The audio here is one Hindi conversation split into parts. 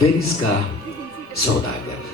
वेनिस का सौदागर।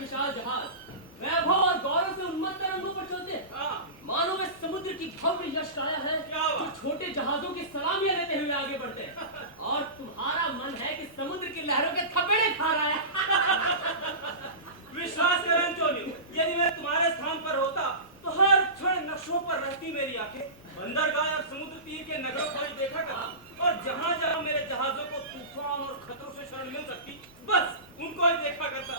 विशाल जहाज वैभव और गौरव से उन्मत्त रंगों पर चलते हैं। मानो वे समुद्र की भव्य यश आया है जो छोटे जहाजों की सलामियां लेते हुए आगे बढ़ते हैं, और तुम्हारा मन है कि समुद्र की लहरों के थपेड़े खा रहा है। विश्वास करें एंटोनियो, यदि मैं तुम्हारे स्थान पर होता तो हर क्षण नक्शों पर रहती मेरी आंखें बंदरगाह और समुद्र तीर के नगरों को ही देखा करती, और जहां जहां मेरे जहाजों को तूफान और खतरों से शरण मिल सकती, बस उनको ही देखा करता।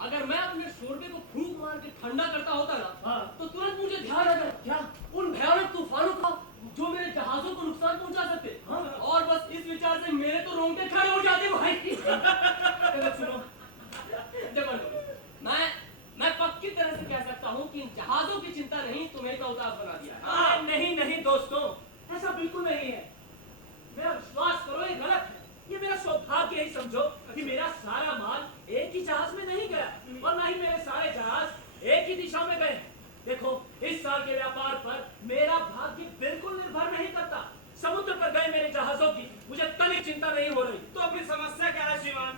अगर मैं अपने शोरबे को फूंक मार के ठंडा करता होता ना, तो तुरंत मुझे ध्यान आ जाता क्या उन भयानक तूफानों का जो मेरे जहाजों को नुकसान पहुंचा सकते। और बस इस विचार से मेरे तो रोंगटे खड़े हो जाते भाई। सुनो, देखो मैं पक्की तरह से कह सकता हूँ कि इन जहाजों की चिंता नहीं तुम्हें का उदास बना दिया। नहीं नहीं दोस्तों, ऐसा बिल्कुल नहीं है। मेरा विश्वास करो, ये गलत है। ये मेरा सौभाग्य ही समझो कि मेरा सारा माल एक ही जहाज में नहीं गया, और ना ही मेरे सारे जहाज एक ही दिशा में गए। देखो, इस साल के व्यापार पर मेरा भाग्य बिल्कुल निर्भर नहीं करता। समुद्र पर गए मेरे जहाजों की मुझे तनिक चिंता नहीं हो रही। तो अपनी समस्या क्या है श्रीमान?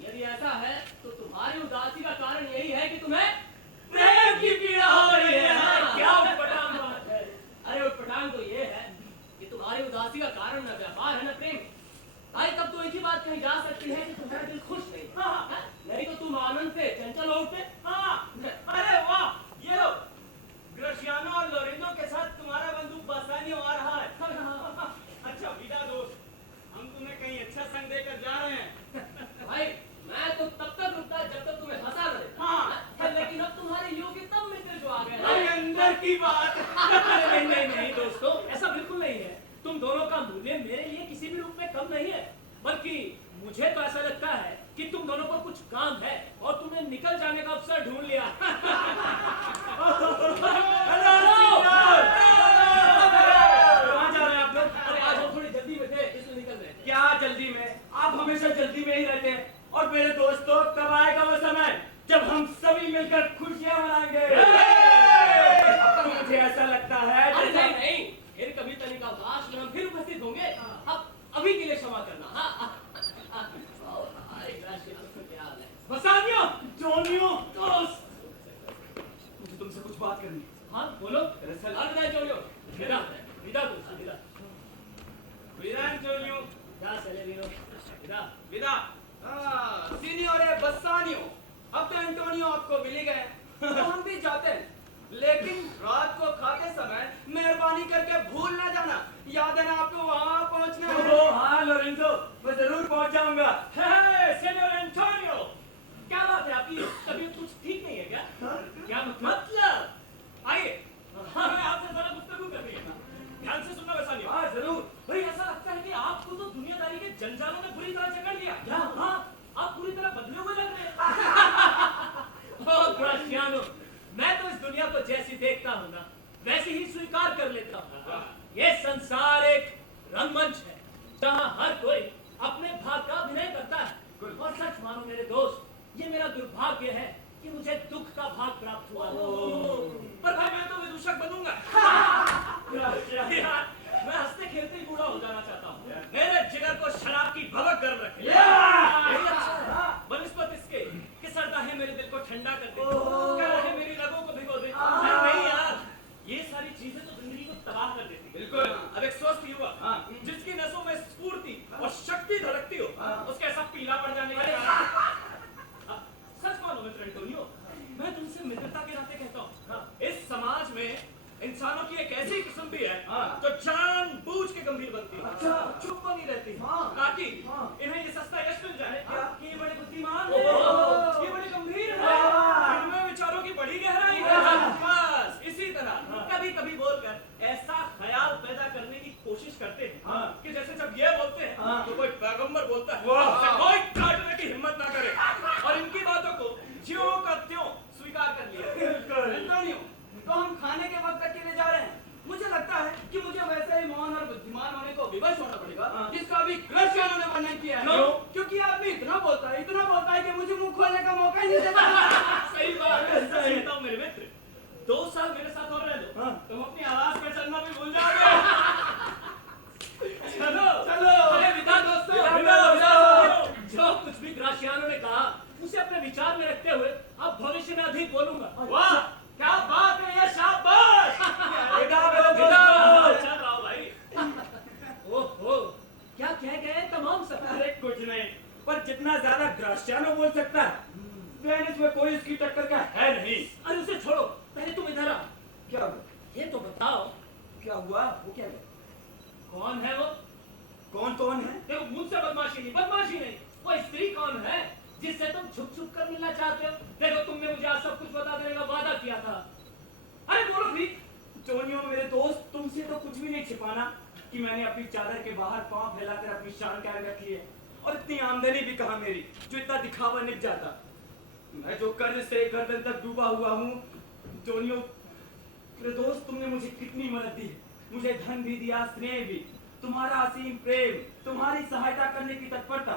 यदि ऐसा है तो तुम्हारी उदासी का कारण यही है कि तुम्हें प्रेम की पीड़ा हो रही है। क्या उटपटांग बात है। अरे उटपटांग तो ये है कि तुम्हारी उदासी का कारण न व्यापार है न प्रेम। भाई तब तो एक ही बात कही जा सकती है कि तुम्हारा दिल खुश नहीं। नहीं तो तुम आनंद से चंचल हो उठते। अरे वाह, ये लो, ग्रेशियानो और लोरेंजो के साथ तुम्हारा बंधु बसानियो आ रहा है। अच्छा विदा दोस्त, हम तुम्हें कहीं अच्छा संग देकर जा रहे हैं। भाई मैं तो तब तक रुकता जब तक तुम्हें हंसा रहे। लेकिन अब तुम्हारे योग्य तब मित्र जो आ गए। अंदर की बात। नहीं दोस्तों, ऐसा बिल्कुल नहीं है। तुम दोनों का मूल्य मेरे लिए किसी भी रूप में कम नहीं है, बल्कि मुझे तो ऐसा लगता है कि तुम दोनों को कुछ काम है और तुमने निकल जाने का अवसर ढूंढ लिया। कहाँ जा रहे हैं आप लोग? अरे आज हम थोड़ी जल्दी में थे, इसलिए निकल रहे। क्या जल्दी में? आप हमेशा जल्दी में ही रहते हैं। और मेरे दोस्तों, कब आएगा वो समय जब हम सभी मिलकर खुशियां मनाएंगे? मुझे ऐसा लगता है नहीं, फिर कभी तनिकावकाश में हम फिर उपस्थित होंगे। अब अभी के लिए क्षमा करना। बसानियो, जोनियो, दोस्त, मुझे तुमसे कुछ बात करनी है। हाँ बोलो। दरअसल जोनियो, विदा दोस्त, विदा जोनियो, विदा। विदा। सीनियोरे बसानियो, अब तो एंटोनियो आपको मिल ही गए, तो हम भी जाते हैं। लेकिन रात को खाते समय मेहरबानी करके भूल ना जाना, याद है ना आपको वहाँ पहुँचना है। हाँ लोरेंजो, मैं जरूर पहुँच जाऊंगा। सीनियर एंटोनियो, क्या बात है आपकी तबीयत कुछ ठीक नहीं है क्या? क्या मतलब? आइए, हमें आपसे जरा गुफ्तगू करनी है। ध्यान से सुनना बसानियो। हाँ जरूर। भाई ऐसा लगता है कि आपको तो दुनियादारी के जंजालों ने बुरी तरह जकड़ लिया। आप पूरी तरह बदले हुए लग रहे हैं। ग्राशियानो, मैं तो इस दुनिया को जैसी देखता हूँ ना, वैसे ही स्वीकार कर लेता हूँ। ये संसार एक रंगमंच है जहाँ हर कोई अपने भाग का अभिनय करता है। और सच मानो मेरे दोस्त, ये मेरा दुर्भाग्य है कि मुझे दुख का भाग प्राप्त हुआ। पर भाई मैं तो विदूषक बनूंगा। मैं हंसते खेलते ही बूढ़ा हो जाना चाहता हूँ। मेरे जिगर को शराब की भवक गर्म रखे। बनस्पत इसके कि सरदा है मेरे दिल को ठंडा कर दे, है मेरी रगों को भिगो दे। नहीं यार, ये सारी चीजें तो जिंदगी को तबाह कर देती। बिल्कुल। अब एक स्वस्थ युवक जिसकी नसों में स्फूर्ति और शक्ति धड़कती हो, उसके ऐसा पीला पड़ जाने का सच मानो मित्र एंटोनियो, मैं तुमसे मित्रता के नाते कहता हूँ, इस समाज में इंसानों की एक ऐसी किस्म भी है जो जानबूझ के गंभीर बनती है, चुप बनी रहती है, ताकि इन्हें ये सस्ता यश मिल जाए कि ये बड़े बुद्धिमान हैं, ये बड़े गंभीर हैं, इनमें विचारों की बड़ी गहराई है। बस इसी तरह कभी कभी बोलकर ऐसा ख्याल पैदा करने की कोशिश करते हैं कि जैसे जब ये बोलते हैं तो कोई पैगंबर बोलता है, कोई काटने की हिम्मत ना करे, और इनकी बातों को ज्यों का त्यों स्वीकार कर लिया। एंटोनियो, तो हम खाने के वक्त तक के लिए जा रहे हैं। मुझे लगता है कि मुझे वैसे ही मौन और बुद्धिमान होने को विवश होना पड़ेगा, जिसका अभी ग्रेशियानो ने वर्णन किया है। क्योंकि आदमी इतना बोलता है कि मुझे मुंह खोलने का मौका ही नहीं देता। सही बात है। कहता हूँ मेरे मित्र, 2 साल मेरे साथ और रह दो, तुम अपनी आवाज पे चलना भी भूल जाओगे। चलो। अरे विदा दोस्तों, जो कुछ भी ग्राशियानो ने कहा उसे अपने विचार में रखते हुए अब भविष्य में अधिक बोलूंगा। वाह, क्या बात है, ये शाबाश। पर जितना ज्यादा ग्रासियानो बोल सकता है वेनिस में कोई उसकी टक्कर का है नहीं। अरे उसे छोड़ो, पहले तुम इधर आ। क्या हुआ? ये तो बताओ क्या हुआ? वो क्या है? कौन है वो? कौन है? देखो मुझसे बदमाशी नहीं। वो स्त्री कौन है जिससे तुम छुप छुप कर मिलना चाहते हो? देखो तुमने मुझे आज सब कुछ बता देने का वादा किया था। अरे बोलो भी। टोनियो मेरे दोस्त, तुमसे तो कुछ भी नहीं छिपाना कि मैंने अपनी चादर के बाहर पांव फैलाकर अपनी शान कायम रखी है और इतनी आमदनी भी कहा मेरी जो इतना दिखावा निक जाता। मैं जो कर्ज से गर्दन तक डूबा हुआ हूँ। टोनियो मेरे दोस्त, तुमने मुझे कितनी मदद दी, मुझे धन भी दिया, स्नेह भी, तुम्हारा असीम प्रेम, तुम्हारी सहायता करने की तत्परता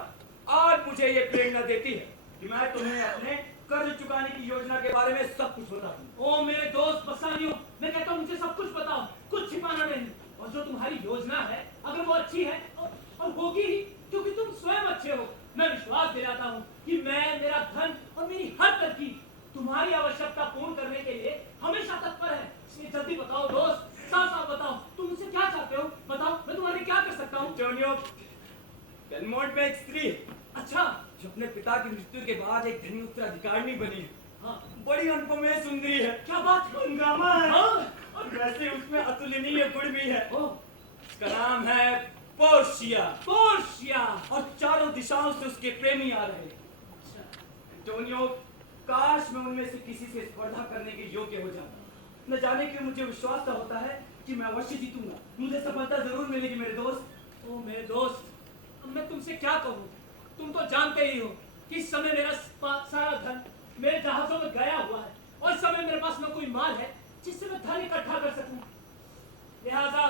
आज मुझे ये प्रेरणा देती है कि मैं तुम्हें अपने कर्ज चुकाने की योजना के बारे में सब कुछ बता दूं। ओ मेरे दोस्त बसानियों, मैं कहता हूँ मुझे सब कुछ बताओ, कुछ छिपाना नहीं। और जो तुम्हारी योजना है अगर वो अच्छी है और होगी ही क्योंकि तुम स्वयं अच्छे हो, मैं विश्वास दिलाता हूँ कि मैं, मेरा धन और मेरी हर तरकीब तुम्हारी आवश्यकता पूर्ण करने के लिए हमेशा तत्पर है। इसलिए जल्दी बताओ दोस्त, साफ साफ बताओ, तुम मुझसे क्या चाहते हो? बताओ, मैं तुम्हारे क्या कर सकता हूँ? टोनियो, बेलमोंट में एक स्त्री है अच्छा, जो अपने पिता की मृत्यु के बाद एक धनी उत्तराधिकारिणी बनी है। हाँ, बड़ी अनुपमेय सुंदरी है। क्या बात है? हंगामा है। हाँ, और वैसे उसमें अतुलनीय गुण भी है। ओ, उसका नाम है पोर्शिया। पोर्शिया। और चारों दिशाओं से उसके प्रेमी आ रहे हैं। अच्छा, टोनियो, काश मैं उनमें से किसी से स्पर्धा करने के योग्य हो जाता। न जाने क्यों मुझे विश्वास तो होता है कि मैं अवश्य जीतूंगा, मुझे सफलता जरूर मिलेगी मेरे दोस्त। ओ मेरे दोस्त, अब मैं तुमसे क्या कहूँ? तुम तो जानते ही हो कि इस समय मेरा सारा धन मेरे जहाजों में गया हुआ है और इस समय मेरे पास न कोई माल है जिससे मैं धन इकट्ठा कर सकूं। लिहाजा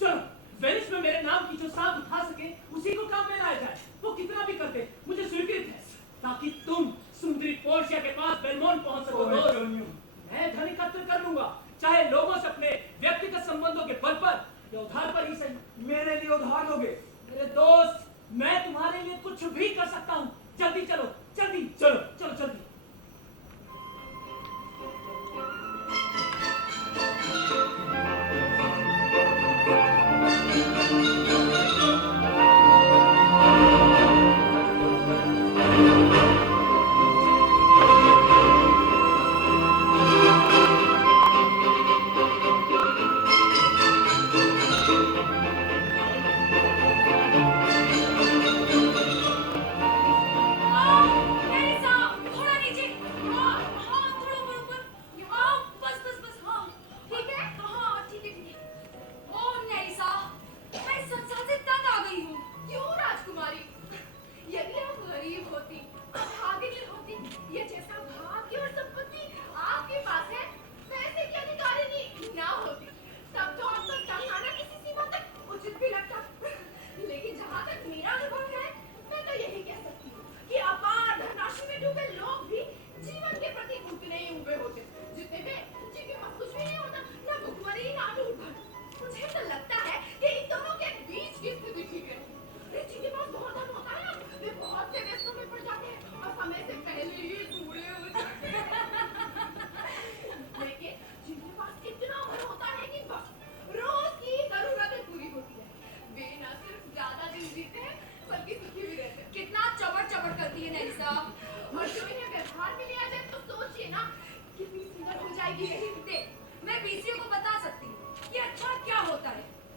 चलो वेनिस में मेरे नाम की जो सांप उठा सके उसी को काम में लाया जाए। वो कितना भी कर दे मुझे स्वीकृत है, ताकि तुम सुंदरी पोर्शिया के पास बेलमोंट पहुंच सको। टोनियो, मैं धन एकत्र कर लूंगा, चाहे लोगों से अपने व्यक्तिगत संबंधों के बल पर या उधार पर ही सही। मेरे लिए उधार दोगे? मेरे दोस्त, मैं तुम्हारे लिए कुछ भी कर सकता हूँ। जल्दी चलो, जल्दी चलो। चलो जल्दी।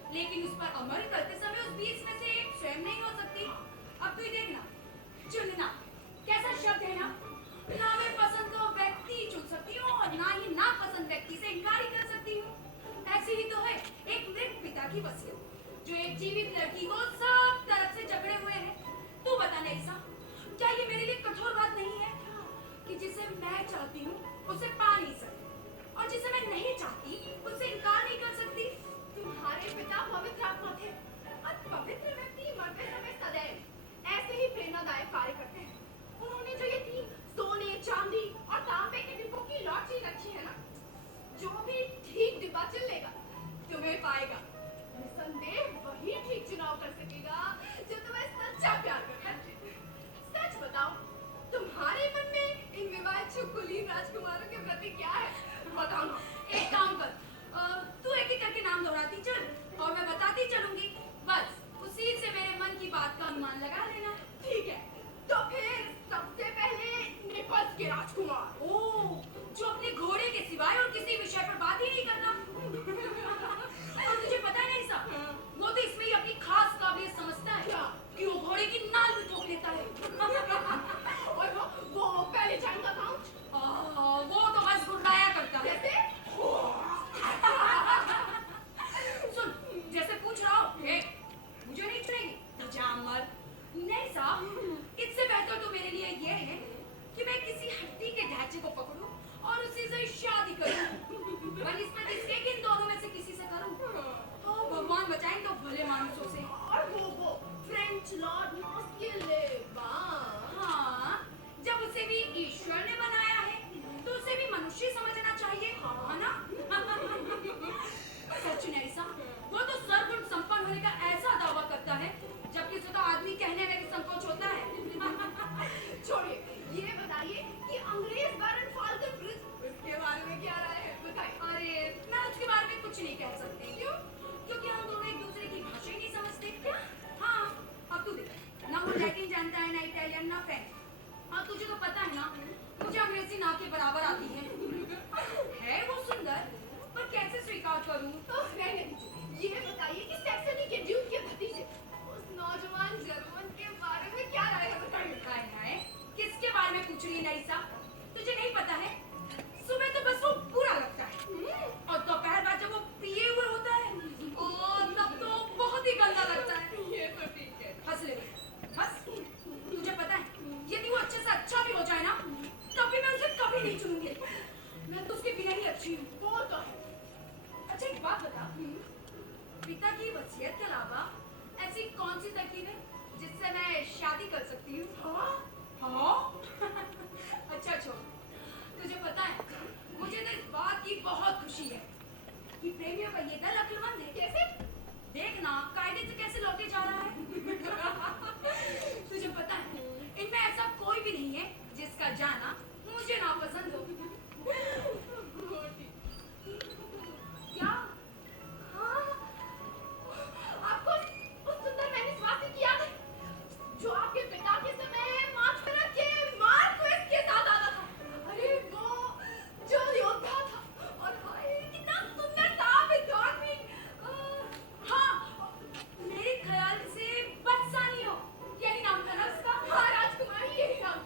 लेकिन उस पर अमल करते समय उस बीच में से एक स्वयं नहीं हो सकती। अब तू ही देखना, चुनना कैसा शब्द है ना। ना मैं पसंद को व्यक्ति चुन सकती हूँ और ना ही नापसंद व्यक्ति से इनकार ही कर सकती हूँ। ऐसी ही तो है एक मृत पिता की वसीयत जो एक जीवित लड़की को सब तरफ से जकड़े हुए है। तू बता नैसा, क्या ये मेरे लिए कठोर बात नहीं है कि जिसे मैं चाहती हूँ उसे पा नहीं सकती और जिसे मैं नहीं चाहती उससे इनकार नहीं कर सकती। तुम्हारे पिता पवित्र आत्मा थे और पवित्र व्यक्ति मरते समय सदैव ऐसे ही प्रेरणादायक कार्य करते हैं। उन्होंने जो ये 3 सोने, चांदी और तांबे के डिब्बों की लॉटरी रखी है ना, जो भी ठीक डिब्बा चुन लेगा तुम्हें पाएगा। निसंदेह वही ठीक चुनाव कर सकेगा जो तुम्हें सच्चा प्यार करता है। सच बताओ, तुम्हारे मन में इन विवाहित कुलीन राजकुमारों के प्रति क्या है? बताओ ना। एक काम कर, तू एक एक करके नाम दोहराती चल और मैं बताती चलूंगी। बस उसी से मेरे मन की बात का अनुमान लगा लेना। ठीक है, के राजकुमार। ओ, जो अपने घोड़े के सिवाय और किसी विषय पर बात ही नहीं करता। और तुझे पता है नहीं सब, वो तो इसमें ही अपनी खास काबिलियत समझता है क्या? कि वो घोड़े की नाल भी ठोक लेता है। और वो पहले जानता था वो तो बस गुर्राया करता है। जैसे सुन, जैसे पूछ रहा हूँ, मुझे नहीं चुनेगी तो जा मर। नहीं साहब, इससे बेहतर तो मेरे लिए ये है कि मैं किसी हड्डी के ढांचे को पकड़ूं और उसी से शादी करूं। बनिस्बत इसके कि इन दोनों में से किसी से करूं। भगवान बचाएं तो भले मानुसों से। और वो फ्रेंच लॉर्ड मॉस्किलेवा। हाँ, जब उसे भी ईश्वर ने बनाया है तो उसे भी मनुष्य समझना चाहिए, है ना? सच नहीं सा, वो तो सर्वगुण संपन्न होने का ऐसा दावा करता है जबकि उसे तो आदमी कहने में भी संकोच होता है। छोड़िए, ये बताइए कि अंग्रेज बैरन फाल्कन ब्रिज, इसके बारे में क्या राय है? बताइए। अरे, मैं उसके बारे में कुछ नहीं कह सकती। क्यों? क्योंकि हम दोनों एक दूसरे की भाषा ही नहीं समझते। क्या? हाँ, अब तू देख, ना वो लैटिन जानता है, ना इटालियन, ना फ्रेंच। हाँ, तुझे तो पता है ना, मुझे अंग्रेजी ना के बराबर आती है। है वो सुंदर, पर कैसे स्वीकार करूं? तो रहने दीजिए। ये बताइए कि सैक्सनी के ड्यूक के भतीजे उस नौजवान जर्मन के बारे में क्या राय है? बताइए। हाय हाय, किसके बारे में पूछ रही है नैसा? तुझे नहीं पता है? सुबह तो बस वो बुरा लगता है और दोपहर बाद जब वो पिए हुए होता है, ओ तब तो बहुत ही गंदा लगता है। ये तो ठीक है। हंस ले हंस। तुझे पता है, यदि वो अच्छे से अच्छा भी हो जाए ना, तब भी मैं उसे कभी नहीं चुनूंगी। मैं तो उसके बिना ही अच्छी हूँ। वो तो है। अच्छा, एक बात बता, पिता की वसीयत के अलावा ऐसी कौन सी तरकीब है जिससे मैं शादी कर सकती हूँ? हाँ? हाँ? अच्छा छोड़, तुझे पता है, मुझे तो इस बात की बहुत खुशी है कि प्रेमियों का ये दल अक्लमंद है। कैसे? देखना कायदे से कैसे लौटे जा रहा है। तुझे पता है, इनमें ऐसा कोई भी नहीं है जिसका जाना मुझे नापसंद हो। क्या? हाँ? आपको उस सुंदर मैनिस्वासी की याद है जो आपके पिता के समय मार्क्सवाला के मार्क्वेस के साथ आता था? अरे वो जो योद्धा था और हाय कितना सुंदर था, विद्वान। हाँ, मेरे ख्याल से बदसानी हो, यही नाम था ना उसका? हाँ राजकुमार, यही नाम।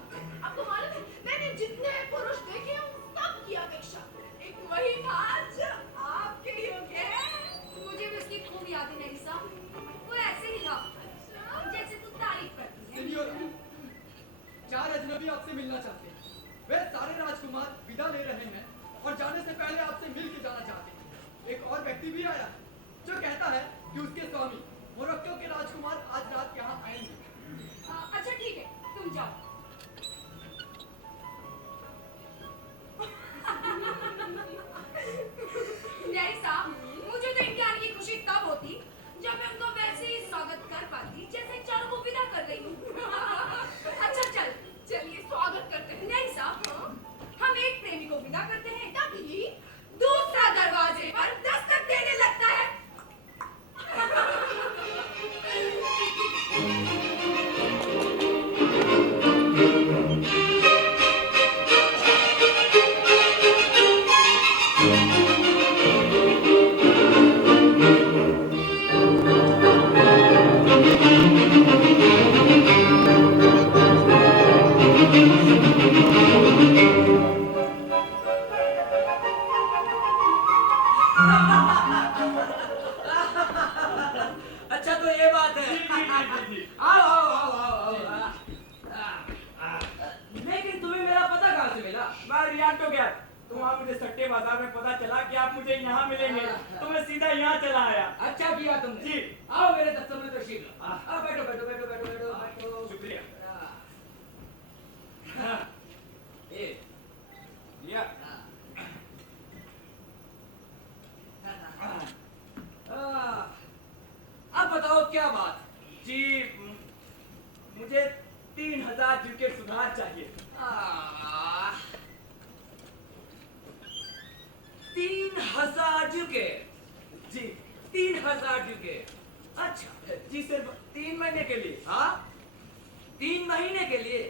आपको मालूम है, मैंने जितने पुरुष देखे हैं उन सब की अपेक्षा एक वही था जो आपके योग्य है। मुझे भी उसकी खूब याद है नैसा। वो ऐसे ही था जैसे तू तारीफ करती है। सिनियोरा, 4 अजनबी आपसे मिलना चाहते हैं। वे सारे राजकुमार विदा ले रहे हैं और जाने से पहले आपसे मिल के जाना चाहते हैं। एक और व्यक्ति भी आया है जो कहता है कि उसके स्वामी मोरक्को के राजकुमार आज रात यहाँ आएंगे। अच्छा ठीक है, तुम जाओ। नैसा, मुझे तो इनके आने की खुशी तब होती जब मैं उनको वैसे ही स्वागत कर पाती जैसे चारों को विदा कर रही हूँ। अच्छा चलिए स्वागत करते हैं। नैसा, हम एक प्रेमी को विदा करते हैं तभी दूसरा दरवाजे पर दस्तक देने लगता है। अच्छा तो ये बात है। आओ आओ आओ आओ आओ। लेकिन तुम्हें मेरा पता कहाँ से मिला? मैं रियाटो गया, तो वहाँ मुझे सट्टे बाजार में पता चला कि आप मुझे यहाँ मिलेंगे, तो मैं सीधा यहाँ चला आया। अच्छा किया तुमने। जी। आओ मेरे दफ्तर में तशरीफ लो। बैठो बैठो बैठो बैठो बैठो बैठो। शुक्रिया। हाँ। ये लिया। अब बताओ क्या बात? जी, मुझे 3000 दुकेट सुधार चाहिए। 3000 दुकेट? जी 3000 दुकेट। अच्छा जी, सिर्फ 3 महीने के लिए। हाँ, 3 महीने के लिए?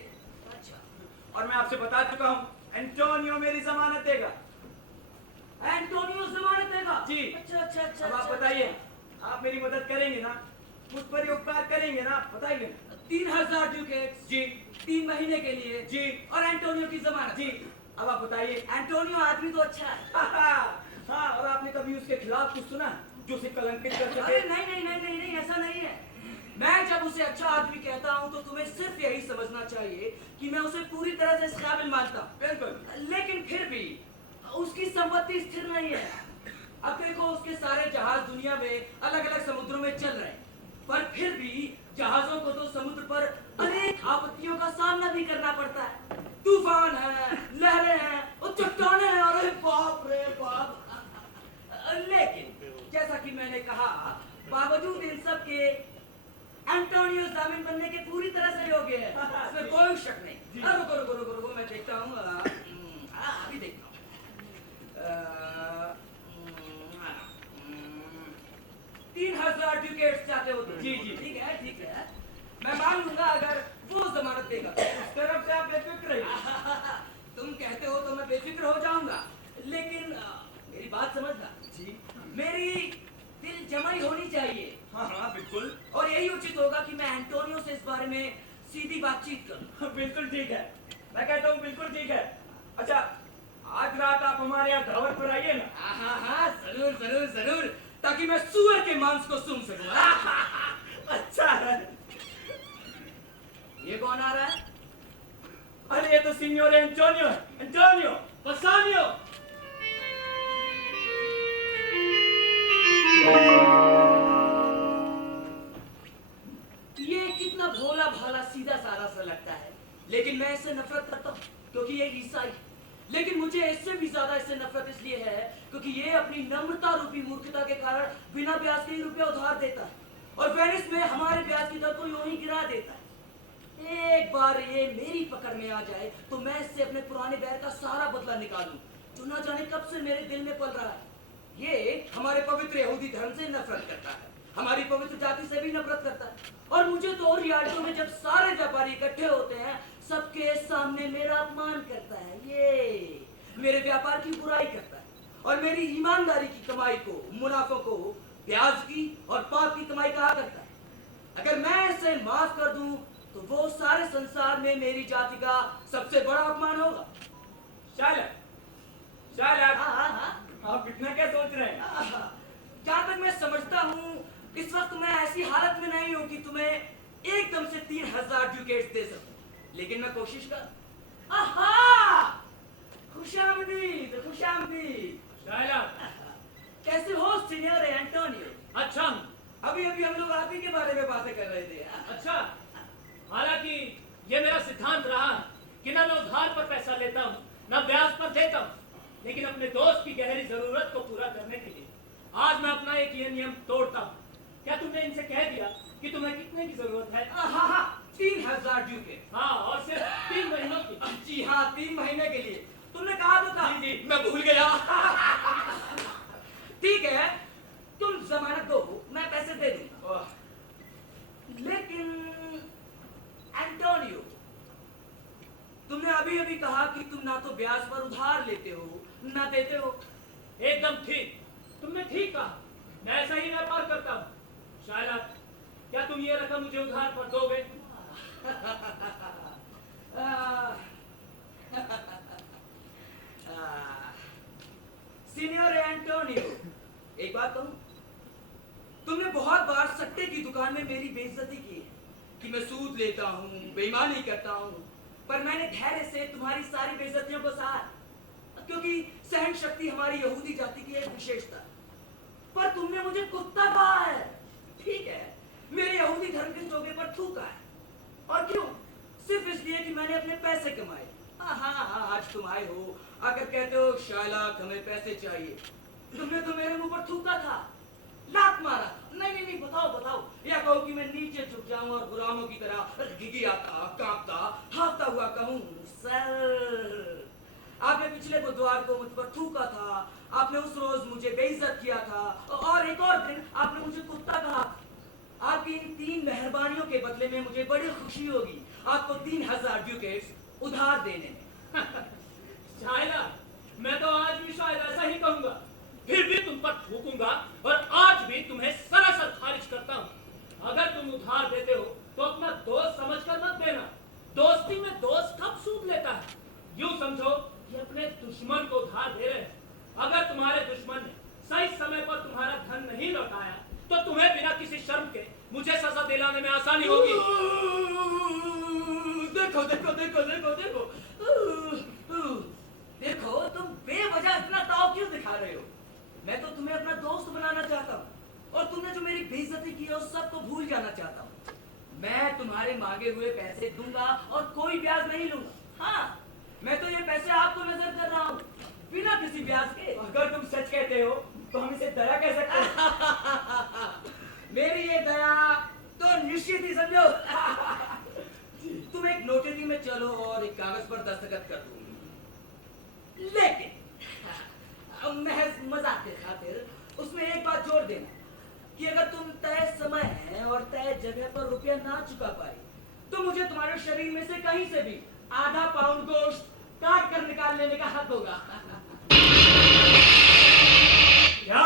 अच्छा, और मैं आपसे बता चुका हूँ, एंटोनियो मेरी जमानत देगा। एंटोनियो जमानत देगा? जी। अच्छा अच्छा अच्छा। अब आप अच्छा, बताइए, अच्छा। आप मेरी मदद करेंगे ना, मुझ पर ये उपकार करेंगे ना, बताइए। 3000 ड्यूकेट्स जी 3 महीने के लिए जी और एंटोनियो की जमानत। जी। अब आप बताइए। एंटोनियो आदमी तो अच्छा है। हाँ, और आपने कभी उसके खिलाफ कुछ सुना जो उसे कलंकित कर सके? अरे नहीं नहीं नहीं नहीं नहीं, ऐसा नहीं है। मैं जब उसे अच्छा आदमी कहता हूँ तो तुम्हें सिर्फ यही समझना चाहिए कि मैं उसे पूरी तरह से इस काबिल मानता हूँ। बिल्कुल। लेकिन फिर भी उसकी संपत्ति स्थिर नहीं है। अब देखो, उसके सारे जहाज दुनिया में अलग अलग समुद्रों में चल रहे हैं, पर फिर भी जहाजों को तो समुद्र पर अनेक आपत्तियों का सामना भी करना पड़ता है। तूफान है, लहरें हैं और चट्टानें हैं। अरे बाप रे बाप। लेकिन जैसा कि मैंने कहा, बावजूद इन सब के एंटोनियो जामिन बनने के पूरी तरह से योग्य है, इसमें कोई शक नहीं। रुको रुको रुको रुको, मैं देखता हूँ। अभी देखता हूँ। 3000 ड्यूकेट्स चाहते हो तुम? जी, जी। ठीक है ठीक है, मैं मान लूंगा अगर वो जमानत देगा। उस तरफ से आप बेफिक्र रहिए। तुम कहते हो तो मैं बेफिक्र हो जाऊंगा, लेकिन मेरी बात समझना। जी मेरी दिल जमाई होनी चाहिए, हाँ हाँ बिल्कुल। और यही उचित होगा कि मैं एंटोनियो से इस बारे में सीधी बातचीत करूं। बिल्कुल ठीक है, मैं कहता हूँ बिल्कुल ठीक है। अच्छा, आज रात आप हमारे यहाँ दावत पर आइए ना। हाँ हाँ हाँ, जरूर जरूर जरूर, ताकि मैं सुअर के मांस को सूंघ सकूं। अच्छा है। ये कौन आ रहा है? अरे ये तो सिग्नोर एंटोनियो है। एंटोनियो बसानियो, ये कितना भोला भाला सीधा साधा सा लगता है, लेकिन मैं इससे नफरत करता हूँ क्योंकि ये ईसाई है। लेकिन मुझे इससे भी ज्यादा इससे नफरत इसलिए है क्योंकि ये अपनी नम्रता रूपी मूर्खता के कारण बिना ब्याज के ही रुपया उधार देता है, और वेनिस में हमारे ब्याज की दर को यूं ही गिरा देता है। एक बार ये मेरी पकड़ में आ जाए तो मैं इससे अपने पुराने बैर का सारा बदला निकालूं, जो ना जाने कब से मेरे दिल में पल रहा है। ये हमारे पवित्र यहूदी धर्म से नफरत करता है, हमारी पवित्र जाति से भी नफरत करता है, और मुझे तो रियाल्टो में जब सारे व्यापारी इकट्ठे होते हैं, सबके सामने मेरा अपमान करता है। ये मेरे व्यापार की बुराई करता है और मेरी ईमानदारी की कमाई को, मुनाफों को ब्याज की और पाप की कमाई कहा करता है। अगर मैं इसे माफ कर दूं तो वो सारे संसार में मेरी जाति का सबसे बड़ा अपमान होगा। शायद शायद हाँ हाँ हाँ। आप इतना क्या सोच रहे हैं? जहाँ तक मैं समझता हूँ, इस वक्त मैं ऐसी हालत में नहीं हूँ कि तुम्हें एकदम से 3000 ड्यूकेट्स दे सकूं, लेकिन मैं कोशिश कर। आहा! खुशामदीद खुशामदीद। शायला, कैसे हो सीनियर एंटोनियो? अच्छा हूँ। अभी अभी हम लोग आप ही के बारे में बातें कर रहे थे। अच्छा, हालांकि ये मेरा सिद्धांत रहा है कि ना मैं उधार पर पैसा लेता हूँ, ना ब्याज पर देता हूँ, लेकिन अपने दोस्त की गहरी जरूरत को पूरा करने के लिए आज मैं अपना एक ये नियम तोड़ता हूँ। क्या तुमने इनसे कह दिया कि तुम्हें कितने की जरूरत है? हाँ हाँ, 3000 ड्यूकेट। हाँ, और सिर्फ 3 महीनों की। जी हाँ, 3 महीने के लिए। तुमने कहा तो था। जी, जी। मैं भूल गया। ठीक है, तुम जमानत दो, मैं पैसे दे दूंगा। लेकिन एंटोनियो, तुमने अभी अभी कहा कि तुम ना तो ब्याज पर उधार लेते हो ना देते हो। एकदम ठीक, तुमने ठीक कहा, मैं ऐसा ही व्यापार करता हूँ। शायला, क्या तुम ये रकम मुझे उधार पर दोगे? सीनियर एंटोनियो, एक बात कहूं, तुमने बहुत बार सट्टे की दुकान में मेरी बेइज्जती की है कि मैं सूद लेता हूँ, बेईमानी करता हूँ, पर मैंने धैर्य से तुम्हारी सारी बेइज्जतियों को सहा, क्योंकि सहन शक्ति हमारी यहूदी जाति की एक विशेषता है। पर तुमने मुझे कुत्ता कहा है। ठीक है, मेरे यहूदी धर्म के चोगे पर थूका है, और क्यों? सिर्फ इसलिए कि मैंने अपने पैसे कमाए। हाँ हाँ हाँ, आज तुम आए हो, आकर कहते हो शायलाक हमें पैसे चाहिए। तुमने तो मेरे मुंह पर थूका था, लात मारा था। नहीं नहीं नहीं, बताओ बताओ, या कहो कि मैं नीचे झुक जाऊं और गुलामों की तरह गिगियाता, कांपता, हाफता हुआ कहूं, सर आपने पिछले बुधवार को मुझ पर थूका था, आपने उस रोज मुझे बेइज्जत किया था, और एक और दिन आपने मुझे कुत्ता कहा। आपकी इन 3 मेहरबानियों के बदले में मुझे बड़ी खुशी होगी। आपको 3000 ड्यूकेट्स उधार देने में। शायला, मैं तो आज भी शायद ऐसा ही कहूंगा, फिर भी तुम पर थूकूंगा और आज भी तुम्हें सरासर खारिज करता हूं। अगर तुम उधार देते हो तो अपना दोस्त समझकर मत देना। दोस्ती में दोस्त कब सूद लेता है? यूं समझो कि अपने दुश्मन को उधार दे रहे हैं। अगर तुम्हारे दुश्मन ने सही समय पर तुम्हारा धन नहीं लौटाया तो तुम्हें बिना किसी शर्म के मुझे सजा दिलाने में आसानी होगी। देखो देखो देखो देखो देखो देखो, तुम बेवजह इतना ताव क्यों दिखा रहे हो? मैं तो तुम्हें अपना दोस्त बनाना चाहता हूँ और तुमने जो मेरी बेइज्जती की है उस सब को भूल जाना चाहता हूँ। मैं तुम्हारे मांगे हुए पैसे दूंगा और कोई ब्याज नहीं लूंगा। हाँ, मैं तो ये पैसे आपको नजर कर रहा हूँ बिना किसी ब्याज के। अगर तुम सच कहते हो तो हम इसे दया कह सकते हैं। मेरी ये दया तो निश्चित ही समझो। तुम एक नोटरी में चलो और एक कागज पर दस्तखत कर दो, लेकिन महज मजाक के खातिर उसमें एक बात जोड़ देना कि अगर तुम तय समय है और तय जगह पर रुपया ना चुका पाए तो मुझे तुम्हारे शरीर में से कहीं से भी आधा पाउंड गोश्त काट कर निकाल लेने का हक होगा। क्या?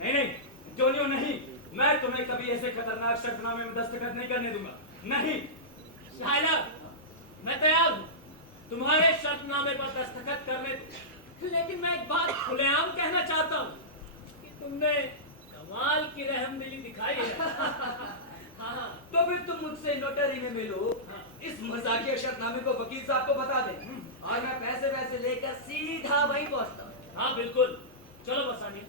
नहीं नहीं, एंटोनियो नहीं, मैं तुम्हें कभी ऐसे खतरनाक शर्तनामे में दस्तखत नहीं करने दूंगा। नहीं। शायला, मैं तैयार हूँ तुम्हारे शर्तनामे पर दस्तखत करने को। लेकिन मैं एक बात खुलेआम कहना चाहता हूँ कि तुमने कमाल की रहमदिली दिखाई है। हाँ, तो फिर तुम मुझसे नोटरी में मिलो, इस मजाकिया शर्तनामे को वकील साहब को बता दे और मैं पैसे वैसे लेकर सीधा वहीं पहुंचता हूँ। हाँ बिल्कुल, चलो बसानी।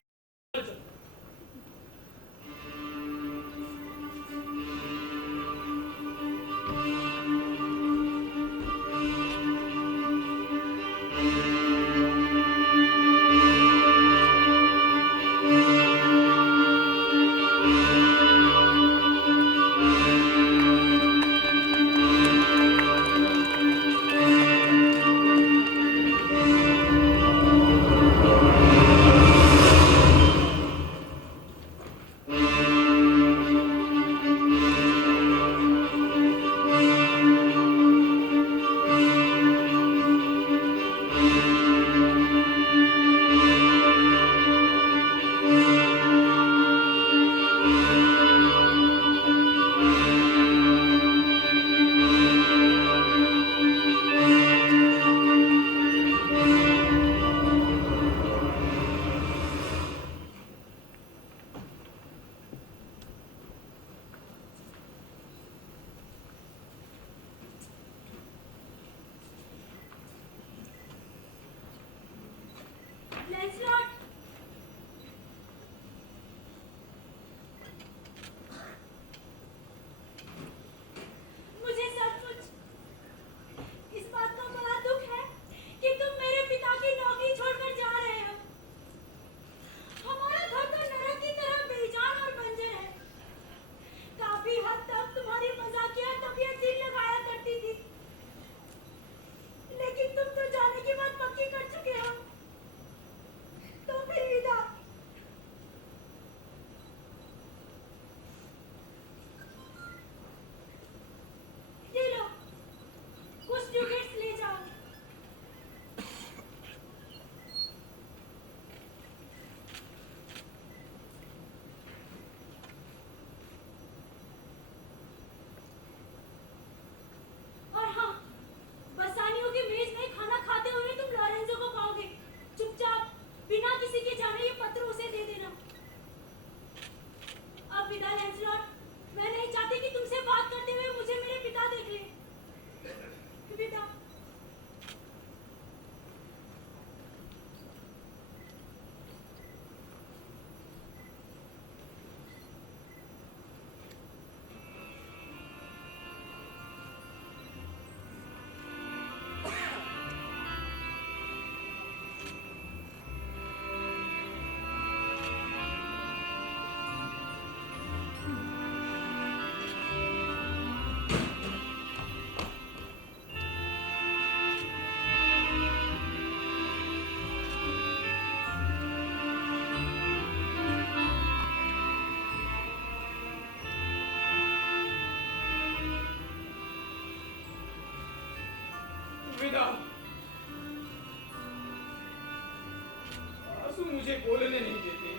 अलविदा। आंसू मुझे बोलने नहीं देते।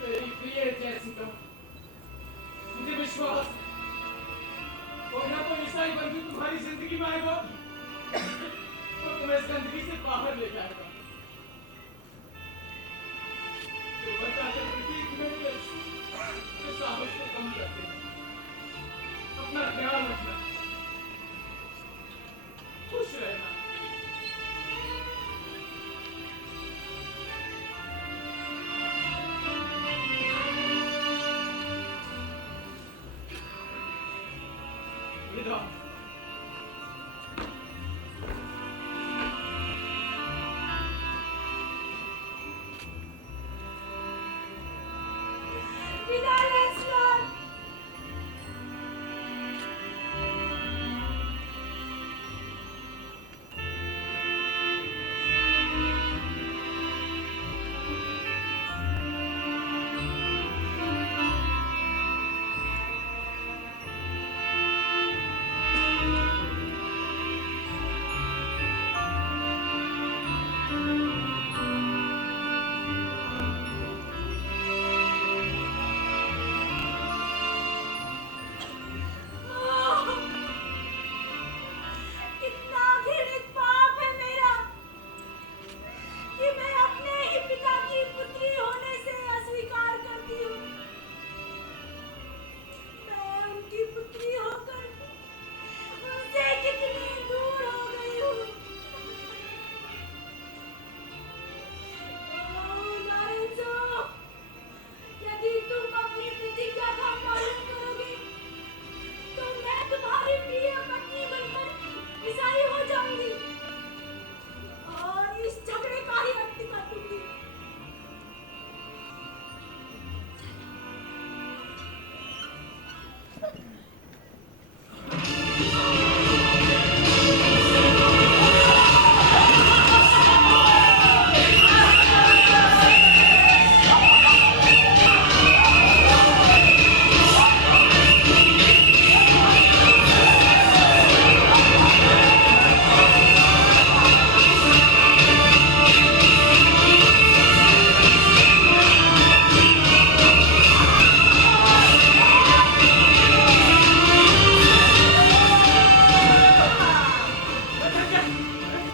तेरी प्रिय जैसिका, मुझे विश्वास है कोई ना कोई ईसाई बंधु तुम्हारी जिंदगी में आएगा और तुम्हें इस गंदगी से बाहर ले जाएगा। तो बता कर प्रतीक मेरे अश्रु के साहस को कम करते हैं। अपना ख्याल रखना, खुश रहना। विदा। विदा लेस्टर। कितना घृणित पाप है मेरा कि मैं अपने ही पिता की पुत्री होने से अस्वीकार करती हूँ। मैं उनकी पुत्री होकर उनसे कितनी दूर हो गई हूँ। ओह लॉरेंज़ो, यदि तुम अपनी प्रतिज्ञा का पालन करोगे तो मैं तुम्हारी प्रिय पत्नी बनकर ईसाई हो जाऊंगी और इस झगड़े का ही अंत कर दूंगी।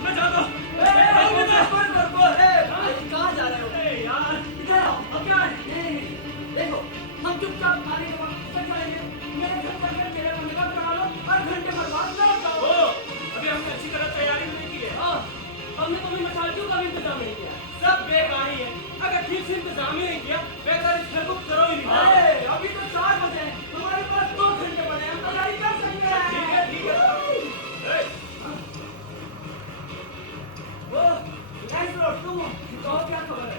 मैं जाता हूँ। कहाँ जा रहे हो? यार इधर आओ। अब क्या है? नहीं, देखो, हम चुपचाप आने के बाद सच जाएंगे। मेरे घर पर मैं तेरे को निकाल करा लो और घंटे बर्बाद ना जाओ। ओ, अभी हमने अच्छी तरह तैयारी नहीं की है। हमने कभी मसालचों का भी इंतजाम नहीं किया। सब बेकार ही है। अगर ठीक से इंतजाम ही नहीं किया, बेकार इस घर को करो ही नहीं। अरे, अभी तो 4 बजे हैं। हमारे पास 2 घंटे बचे हैं। हम तैयारी कर सकते हैं। ठीक है, ठीक है। ए, वो, नाइस रोड, तुम हो। कहो क्या खबर है?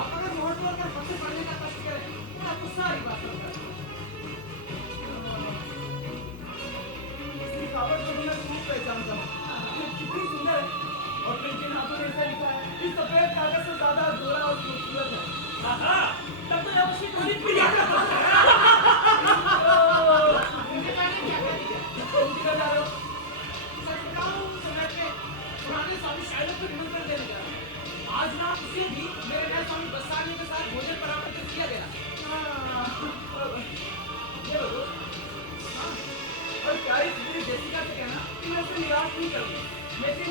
आप अगर मोड़ तोड़ कर बच्चे पढ़ने का कष्ट किया है, तो आपको सारी बात समझ आएगी। इसकी कावड़ को मैं खूब पहचानता हूँ। ये कितनी सुंदर है और फिर जिन हाथों में ऐसा लिखा है, इस सफेद कागज से ज्यादा गोरा और खूबसूरत है। आहा, तब तो अब उसकी थोड़ी प्रिया का होता है। मुझे जाने क्या कर दिया। तुम किधर जा रहे हो? सच बताऊं तो मैं अपने पुराने स्वामी शायलों को निमंत्रण देने जा रहा हूँ। आज रात उसे भी मेरे नए स्वामी बस्सानियों के साथ भोजन पर आमंत्रित किया गया। ये लो। हाँ, और प्यारी सुंदरी जेसिका से कहना कि मैं उसे निराश नहीं करूंगी। लेकिन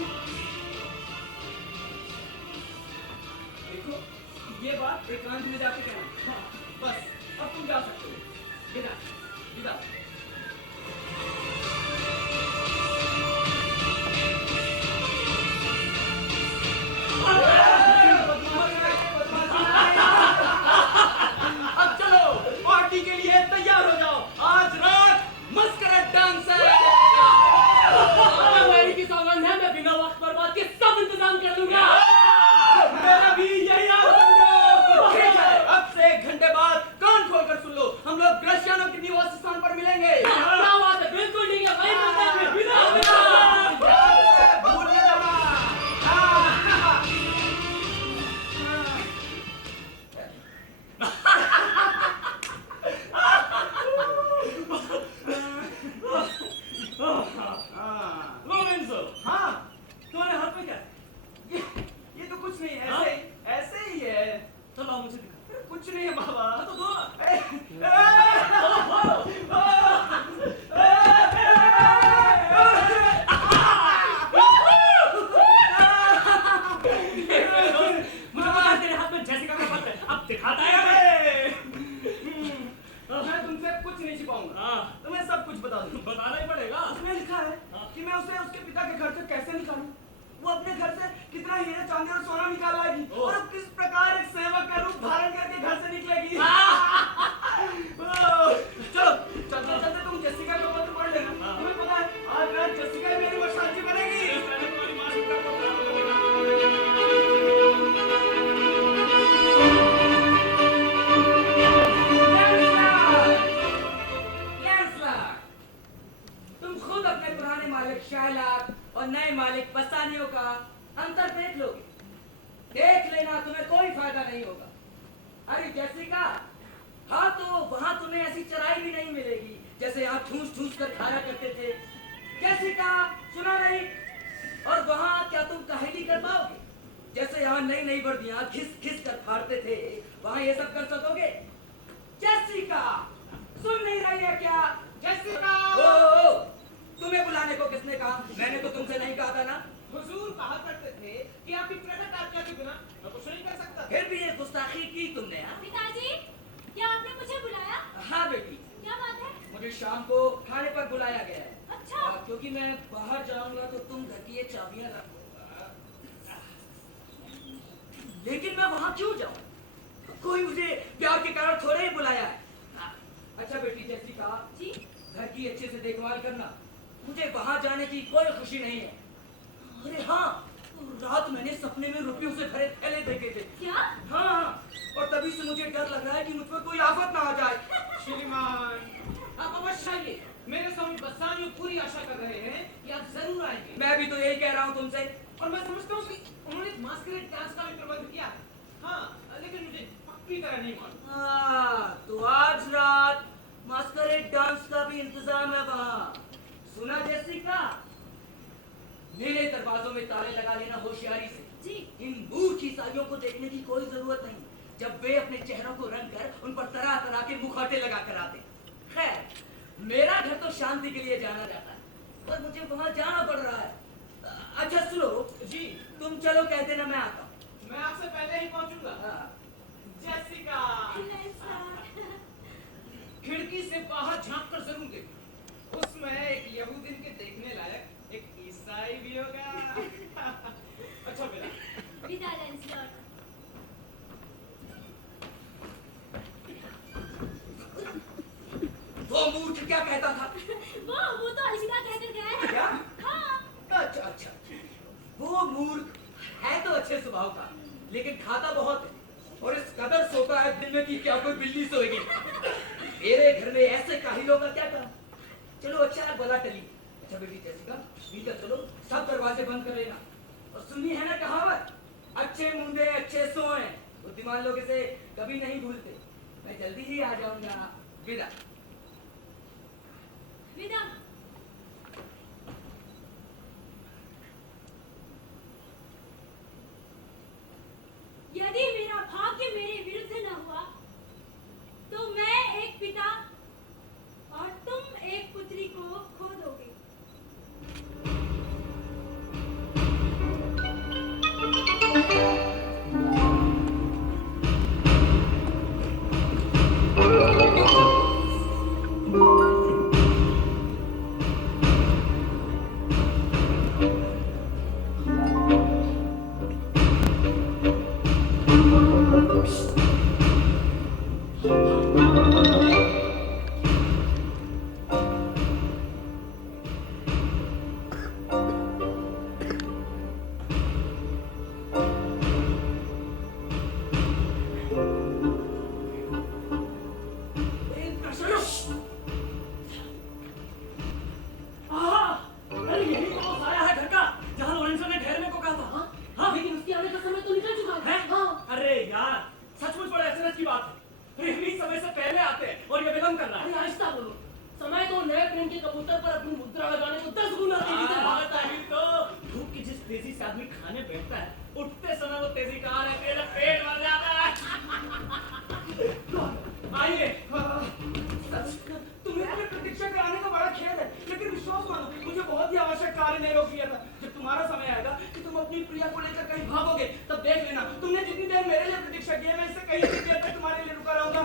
देखो, ये बात एकांत में जाके कहना। हाँ, बस, अब तुम जा सकते हो। विदा, विदा। अब चलो, पार्टी के लिए तैयार हो जाओ। आज रात मस्करेड डांस है। मेरी की सौगंध है, मैं बिना वक्त बर्बाद के सब इंतजाम कर दूंगा। मेरा भी यही आवाज है। ठीक है, अब से कुछ नहीं छिपाऊंगा। हाँ। तो मैं सब कुछ बता दूं। बताना ही पड़ेगा। उसमें लिखा है कि मैं उसे उसके पिता के घर से कैसे निकालूं, वो अपने घर से कितना हीरे चांदी और सोना निकाल लाएगी और वो किस प्रकार एक सेवक का रूप धारण करके घर से निकलेगी। चलो चलते चलते तुम जेसिका का पत्र पढ़ लेना। तुम्हें पता है आज रात जेसिका ही मेरी वर्षांती बनेगी। पहले तुम्हारी माँ से को प्यार तुम खुद अपने पुराने मालिक शायलाक और नए मालिक बसानियों का अंतर देख लोगे। देख लेना, तुम्हें कोई फायदा नहीं होगा। अरे जेसिका, हाँ तो वहां तुम्हें ऐसी चराई भी नहीं मिलेगी जैसे यहाँ ठूस ठूस कर खाया करते थे। जेसिका, सुना नहीं? और वहां क्या तुम कहेली कर पाओगे? जैसे यहाँ नई नई वर्दियां घिस घिस कर फाड़ते थे, वहां ये सब कर सकोगे? जेसिका, सुन नहीं रही है क्या? जेसिका! ओ, तुम्हें बुलाने को किसने कहा? मैंने तो तुमसे नहीं कहा था ना। हुजूर कहा करते थे कि आपकी प्रकट आज्ञा के बिना मैं कुछ नहीं कर सकता। फिर भी ये गुस्ताखी की तुमने, हाँ? पिताजी, क्या आपने मुझे बुलाया? हाँ बेटी, क्या बात है? मुझे शाम को खाने पर बुलाया गया है। अच्छा। क्योंकि मैं बाहर जाऊंगा तो तुम घर की ये चाबियां रखोगा। लेकिन मैं वहां क्यों जाऊं? कोई मुझे प्यार के कारण थोड़े ही बुलाया है। अच्छा बेटी जेसिका, जी? घर की अच्छे से देखभाल करना। मुझे वहां जाने की कोई खुशी नहीं है। अरे हाँ, रात मैंने सपने में रुपयों से भरे थैले देखे थे। क्या? हाँ, और तभी से मुझे डर लग रहा है कि मुझ पर कोई आफत ना आ जाए। श्रीमान, आप अवश्य आइए। मेरे स्वामी बसानियों पूरी आशा कर रहे हैं कि आप जरूर आएंगे। मैं भी तो यही कह रहा हूँ तुमसे। और मैं समझता हूँ कि उन्होंने एक मास्करेड डांस का भी प्रबंध किया है। हाँ, लेकिन मुझे पक्की तरह नहीं मालूम। हाँ, तो आज रात मास्करेड डांस का भी इंतजाम है वहाँ। सुना जेसिका? मेरे दरवाजों में ताले लगा लेना होशियारी से। जी। इन मूर्ख ईसाइयों को देखने की कोई जरूरत नहीं, जब वे अपने चेहरों को रंग कर उन पर तरह तरह के मुखौटे लगा कर आते। खैर, मेरा घर तो शांति के लिए जाना जाता है, पर मुझे वहाँ जाना पड़ रहा है। अच्छा सुनो जी, तुम चलो, कहते ना मैं आता हूँ। मैं आपसे पहले ही पहुंचूंगा। हाँ। जेसिका, खिड़की से बाहर झांक कर जरूर देखो। उसमें एक यहूदी के देखने लायक एक ईसाई भी होगा। अच्छा बेटा। विदा लैंसलॉट। वो मूर्ख क्या कहता था? वो तो अलविदा कहकर गया है। क्या? हाँ। अच्छा अच्छा, वो मूर्ख है तो अच्छे स्वभाव का, लेकिन खाता बहुत है और इस कदर सोता है दिन में कि क्या कोई बिल्ली सोएगी। मेरे घर में ऐसे काहिलों का क्या काम? चलो अच्छा है, भला टली। अच्छा बेटी जेसिका, भीतर चलो, सब दरवाजे बंद कर लेना। और सुनी है ना कहावत, अच्छे मुंडे अच्छे सोए। बुद्धिमान लोग इसे कभी नहीं भूलते। मैं जल्दी ही आ जाऊंगा। विदा। विदा। यदि मेरा भाग्य मेरे विरुद्ध न हुआ तो मैं एक पिता और तुम एक पुत्री को खो दोगे। अरे यही तो वो साया है घर का जहाँ लॉरेंसो ने ठहरने को कहा था। हाँ, लेकिन उसके आने का समय तो निकल चुका है। हाँ। अरे यार, सचमुच बड़ा अचरज की बात है। इतनी समय से पहले आते हैं और ये विलंब कर रहा अरे है। आहिस्ता बोलो, समय तो नए प्रेम के कबूतर पर अपनी मुद्रा लगाने को 10 गुना तेजी से भागता है। तो धूप की जिस तेजी से आदमी खाने बैठता है, उठते समय वो तेजी कहाँ रहती है जब पेट भर जाता है। आइए। तुम्हें अपनी प्रतीक्षा कराने का बड़ा खेद है, लेकिन विश्वास करो, मुझे बहुत ही आवश्यक कार्य ने रोक लिया था। जब तुम्हारा समय आएगा कि तुम अपनी प्रिया को लेकर कहीं भागोगे, तब देख लेना, तुमने जितनी देर मेरे लिए प्रतीक्षा की है, मैं इससे कहीं अधिक देर तक तुम्हारे लिए रुका रहूंगा।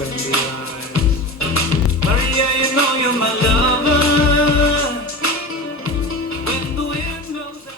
friendly eyes. Maria, you know you're my lover. When the wind blows out.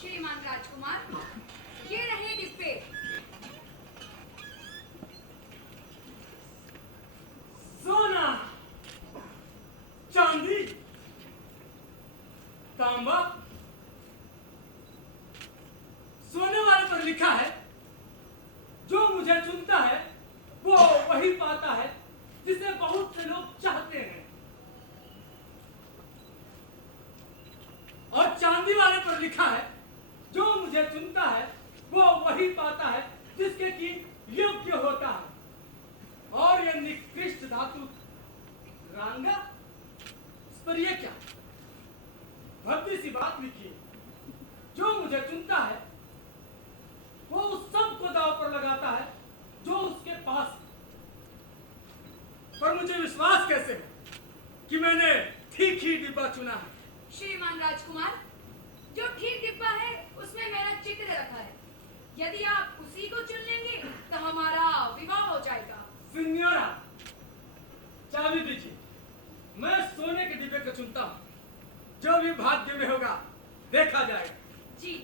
श्रीमान राजकुमार, ये रहे डिब्बे। सोना, चांदी, तांबा, सोने वाले पर लिखा है, जो मुझे चुनता है वो वही पाता है जिसे बहुत से लोग चाहते हैं। और चांदी वाले पर लिखा है, जो मुझे चुनता है वो वही पाता है जिसके की योग्य होता है। और यह निकृष्ट धातु रांगा, इस पर यह क्या भद्दी सी बात लिखी है, जो मुझे चुनता है वो उस सब को दांव पर लगाता है जो उसके पास है। पर मुझे विश्वास कैसे है कि मैंने ठीक ही डिब्बा चुना है। श्रीमान राजकुमार, जो ठीक डिब्बा है उसमें मेरा चित्र रखा है। यदि आप उसी को चुन लेंगे तो हमारा विवाह हो जाएगा। सिन्योरा, चाबी दीजिए। मैं सोने के डिब्बे को चुनता हूँ, जो भी भाग्य में होगा देखा जाएगा। जी,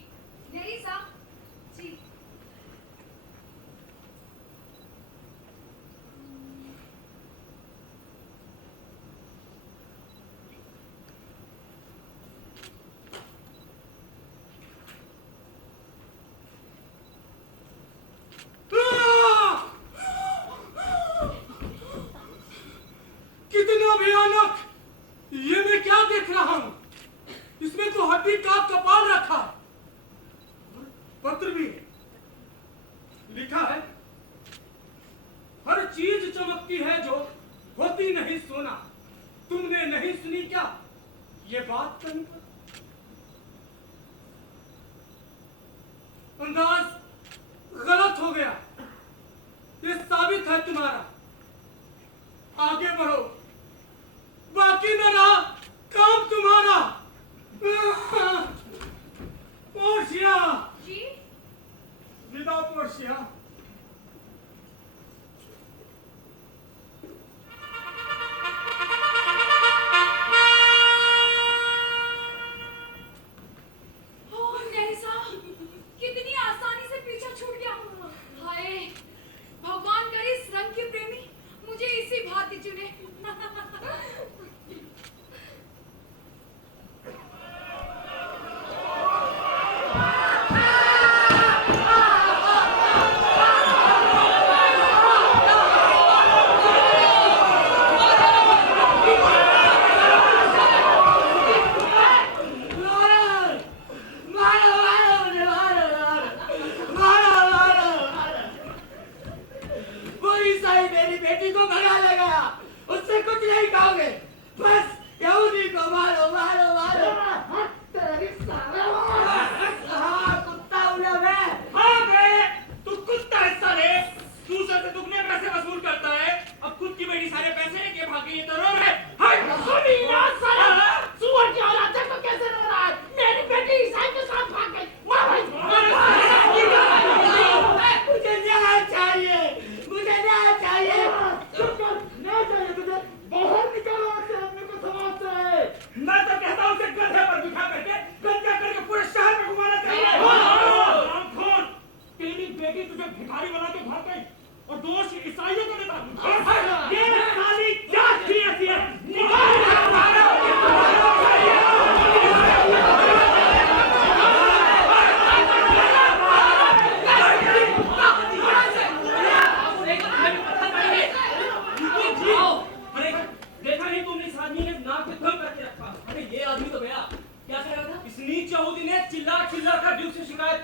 मेरी साहब जी। कितना भयानक! ये मैं क्या देख रहा हूँ? इसमें तो हड्डी का कपाल रखा है। और पत्र भी है। लिखा है, हर चीज चमकती है जो होती नहीं सोना। तुमने नहीं सुनी क्या ये बात कहीं पर? अंदाज गलत हो गया। ये साबित है तुम्हारा। आगे बढ़ो, बाकी न रहा काम तुम्हारा। पोर्शिया, जी, विदा पोर्शिया। ओह नहीं साहब, कितनी आसानी से पीछा छूट गया। हाय, भगवान करे इस रंग के प्रेमी मुझे इसी भांति चुने। मेरी बेटी को भगा ले गया, उससे कुछ नहीं कहोगे। बस यहूदी को मारो मारो मारो।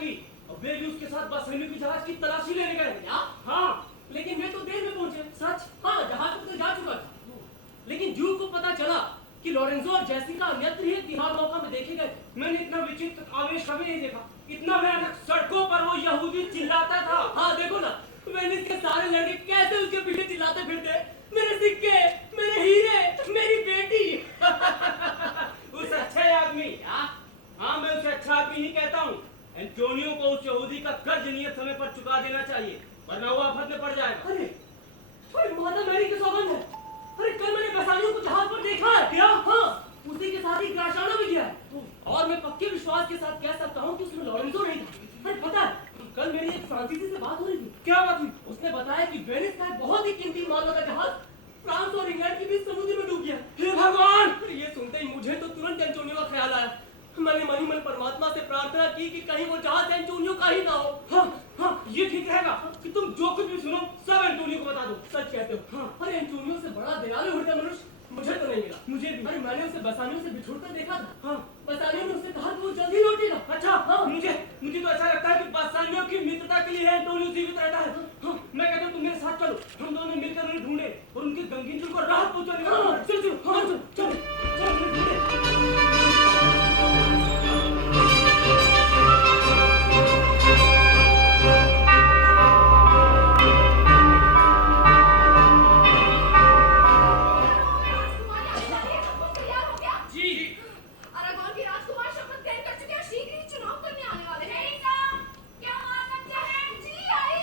की और वे भी उसके साथ बसरेमी की जहाज की तलाशी लेने गए। क्या? हाँ, लेकिन वे तो देर में पहुंचे। सच? हाँ, जहाज तो जा चुका था। लेकिन जू को पता चला कि लॉरेंजो और जेसिका अन्यत्र ही तिहाड़ नौका में देखे गए। मैंने इतना विचित्र आवेश कभी नहीं देखा। इतना भयानक सड़कों पर वो यहूदी चिल्लाता था। हाँ देखो ना, वेनिस के सारे लड़के कैसे उसके पीछे चिल्लाते फिरते, मेरे सिक्के, मेरे हीरे, मेरी बेटी। उस अच्छे आदमी, हाँ मैं उसे अच्छा आदमी नहीं कहता हूँ। एंटोनियो को उस यहूदी का कर्ज नियत समय पर चुका देना चाहिए, वरना वो आफत में पड़ जाएगा। अरे माता मैरी की सौगंध है। अरे कल मैंने बसानियों को जहाज पर देखा है। क्या? हाँ, उसी के साथ ही ग्राशाना भी गया है। और मैं पक्के विश्वास के साथ कह सकता हूँ कि उसमें लॉरेंजो नहीं था। अरे पता है, कल मेरी एक फ्रांसीसी से बात हो रही थी। क्या बात हुई? उसने बताया कि वेनिस का एक बहुत ही कीमती माल का जहाज फ्रांस और इंग्लैंड के बीच समुद्र में डूब गया। हे भगवान! ये सुनते ही मुझे तो तुरंत एंटोनियो का ख्याल आया। मैंने मन ही मन परमात्मा से प्रार्थना की कि कहीं वो जहाज एंटोनियो का ही ना हो। हाँ, हाँ, ये ठीक रहेगा कि तुम जो कुछ भी सुनो सब एंटोनियो को बता दो। सच कहते हो। हाँ, अरे एंटोनियो से बड़ा दयालु हृदय मनुष्य मुझे तो नहीं मिला। मुझे भी। अरे मैंने उसे बसानियों से बिछुड़कर देखा था। हाँ, बसानियों ने उससे कहा कि वो जल्दी लौटेगा। अच्छा, हाँ, मुझे तो ऐसा लगता है कि बसानियों की मित्रता के लिए एंटोनियो जीवित रहता है। हाँ, मैं कहता हूँ तुम मेरे साथ चलो, हम दोनों मिलकर उन्हें ढूंढे और उनके गंगीन दिल को राहत पहुंचाने का। हाँ, चलो चलो, हाँ, चलो चलो चलो। अरागोन की राजकुमार शपथ ग्रहण कर चुके हैं, शीघ्र ही चुनाव करने आने वाले हैं। क्या हुआ? सच्चा है? जी आई।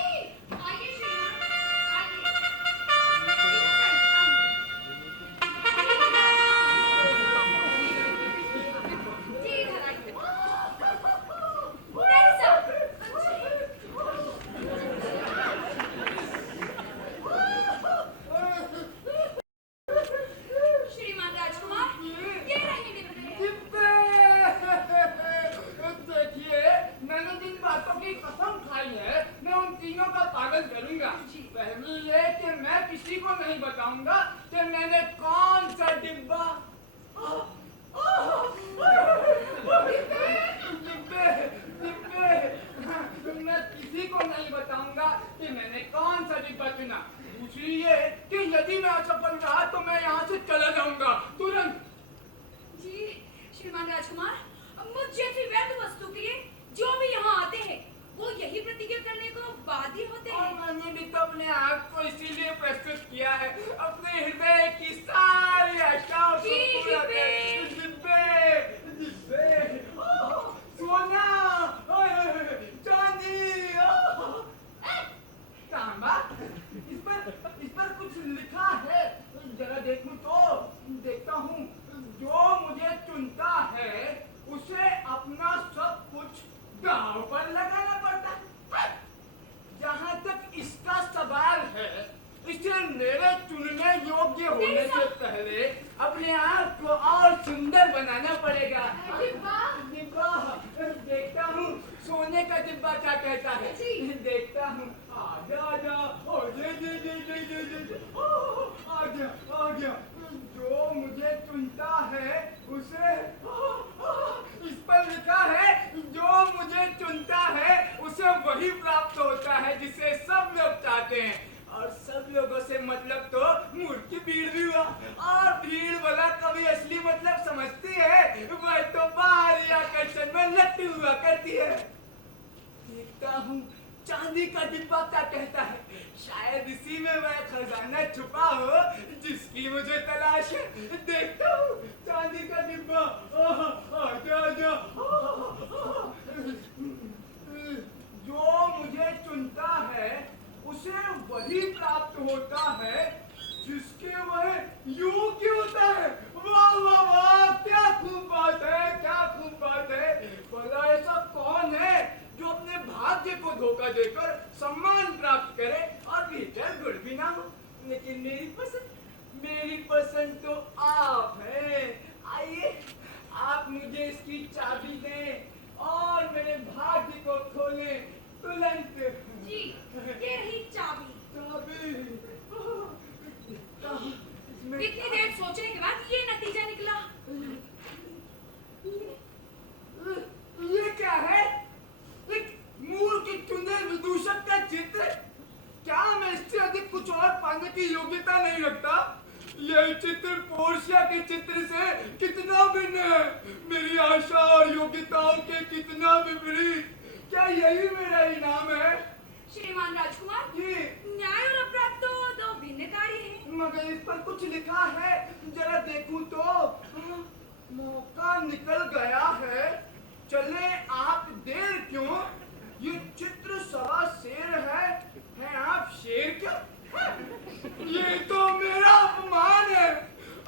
आइए श्रीमान, आइए। जी इधर आइए। तेरेसा, श्रीमान राजकुमार, ये रही डिब्बे। देखिए, मैंने जिन बातों की कसम खाई है, मैं उन तीनों का पालन करूंगा। पहली ये कि मैं किसी को नहीं बताऊंगा कि मैंने कौन सा डिब्बा डिब्बे मैं किसी को नहीं बताऊंगा कि मैंने कौन सा डिब्बा चुना। दूसरी ये कि यदि मैं असफल रहा तो मैं यहाँ से चला जाऊंगा तुरंत। जी श्रीमान राजकुमार, मुझ जैसी व्यर्थ वस्तु के लिए जो भी यहाँ आते हैं वो यही प्रतिज्ञा करने को बाध्य होते और हैं। मैंने भी तो अपने आप को इसीलिए प्रस्तुत किया है, अपने हृदय की सारी आशाओं को जी, पूरा डिब्बे। डिब्बे, सोना, चांदी, तांबा, इस पर कुछ लिखा है, जरा देखूं तो। देखता हूँ, जो मुझे चुनता है उसे अपना सब कुछ दांव पर लगाना पड़ता है। जहाँ तक इसका सवाल है, इसे मेरे चुनने योग्य होने से पहले अपने आप को और सुंदर बनाना पड़ेगा। डिब्बा। डिब्बा, देखता हूँ सोने का डिब्बा क्या कहता है। देखता हूँ, आजा आजा, ओ जे जे जे जे जे जे, आजा आजा। जो मुझे चुनता है उसे, इस पर लिखा है, जो मुझे चुनता है उसे वही प्राप्त होता है जिसे सब लोग चाहते हैं। और सब लोगों से मतलब तो मूर्ख की भीड़ भी हुआ। और भीड़ वाला कभी असली मतलब समझती है, वह तो बाहरी आकर्षण में लट्टू हुआ करती है। देखता हूँ, चांदी का डिब्बा क्या कहता है। शायद इसी में वह खजाना छुपा हो जिसकी मुझे तलाश है। देखता हूँ, चांदी का डिब्बा, आजा आजा। जो मुझे चुनता है उसे वही प्राप्त होता है जिसके वह योग्य होता है। वाह वाह वाह, क्या खूब बात है, क्या खूब बात है। भला ऐसा कौन है जो अपने भाग्य को धोखा देकर सम्मान प्राप्त करे और भीतर गुण भी ना हो। लेकिन मेरी पसंद तो आप हैं। आइए, आप मुझे इसकी चाबी दें और मेरे भाग्य को खोलें तुरंत। जी ये रही चाबी। इतनी देर सोचने के बाद ये नतीजा निकला। ये क्या है? नहीं लगता? यह चित्र पोर्शिया के चित्र से कितना भिन्न है, मेरी आशा और योग्यताओं के कितना विपरीत। क्या यही मेरा इनाम है? श्रीमान राजकुमार जी। न्याय और अपराध तो दो भिन्न कार्य हैं। मगर इस पर कुछ लिखा है, जरा देखूं तो। मौका निकल गया है, चले आप देर क्यों? ये चित्र सवा शेर है आप शेर क्यों? ये तो मेरा अपमान है।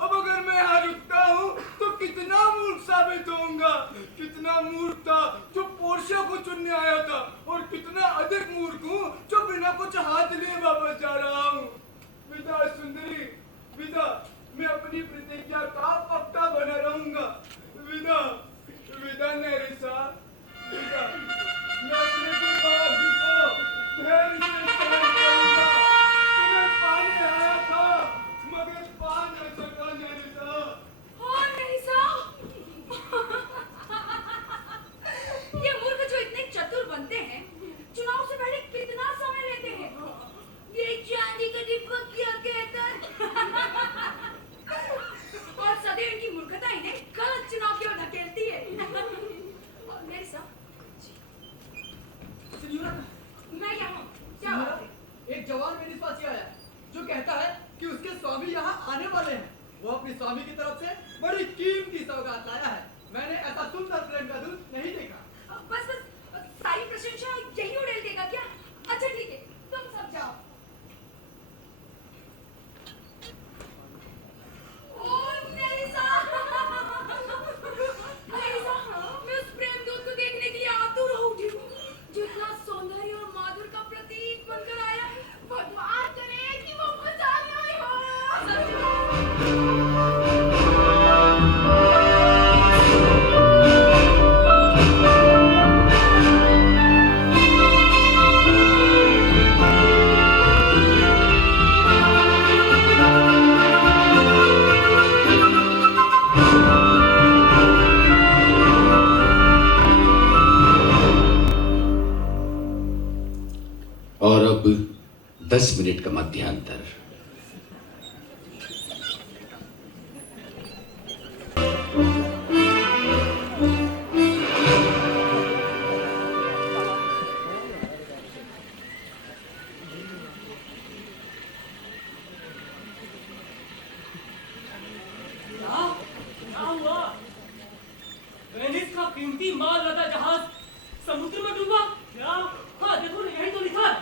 अब अगर मैं यहाँ रुकता हूँ तो कितना मूर्ख साबित होऊंगा। कितना मूर्ख था जो पोर्शिया को चुनने आया था, और कितना अधिक मूर्ख हूँ जो बिना कुछ हाथ लिए वापस जा रहा हूँ। विदा सुंदरी, विदा। मैं अपनी प्रतिज्ञा का पक्का बना रहूंगा। विदा, विदा नेरिसा, विदा। मैं अपने दुर्भाग्य को धैर्य से सहन करूंगा। तुम्हें पाने आया था, मगर पा न सका नेरिसा। और नहीं साहब, ये मूर्ख जो इतने चतुर बनते हैं, चुनाव से पहले कितना समय लेते हैं। ये चांदी का डिब्बा क्या कहता है? और सदैव इनकी मूर्खता इन्हें गलत चुनाव की ओर धकेलती है। और मेरे साहब, मैं यहाँ हूँ। क्या बात है? एक जवान मेरे पास ही आया जो कहता है कि उसके स्वामी यहाँ आने वाले हैं। वो अपने स्वामी की तरफ से बड़ी कीमती सौगात लाया है। मैंने ऐसा सुंदर प्रेम का दूत नहीं देखा। बस सारी प्रशंसा यही उड़ेल देगा क्या? अच्छा ठीक है, तुम सब जाओ। मैं उस प्रेम दूत को देखने के लिए आतुर हो उठी हूँ, जो इतना सौंदर्य और माधुर का प्रतीक बनकर आया है। भगवान करे कि वो मुझ आने हो। और अब 10 मिनट का मध्यांतर। क्या हुआ? वेनिस का कीमती माल लदा जहाज समुद्र में डूबा। क्या? हाँ देखो ना, यही तो लिखा है।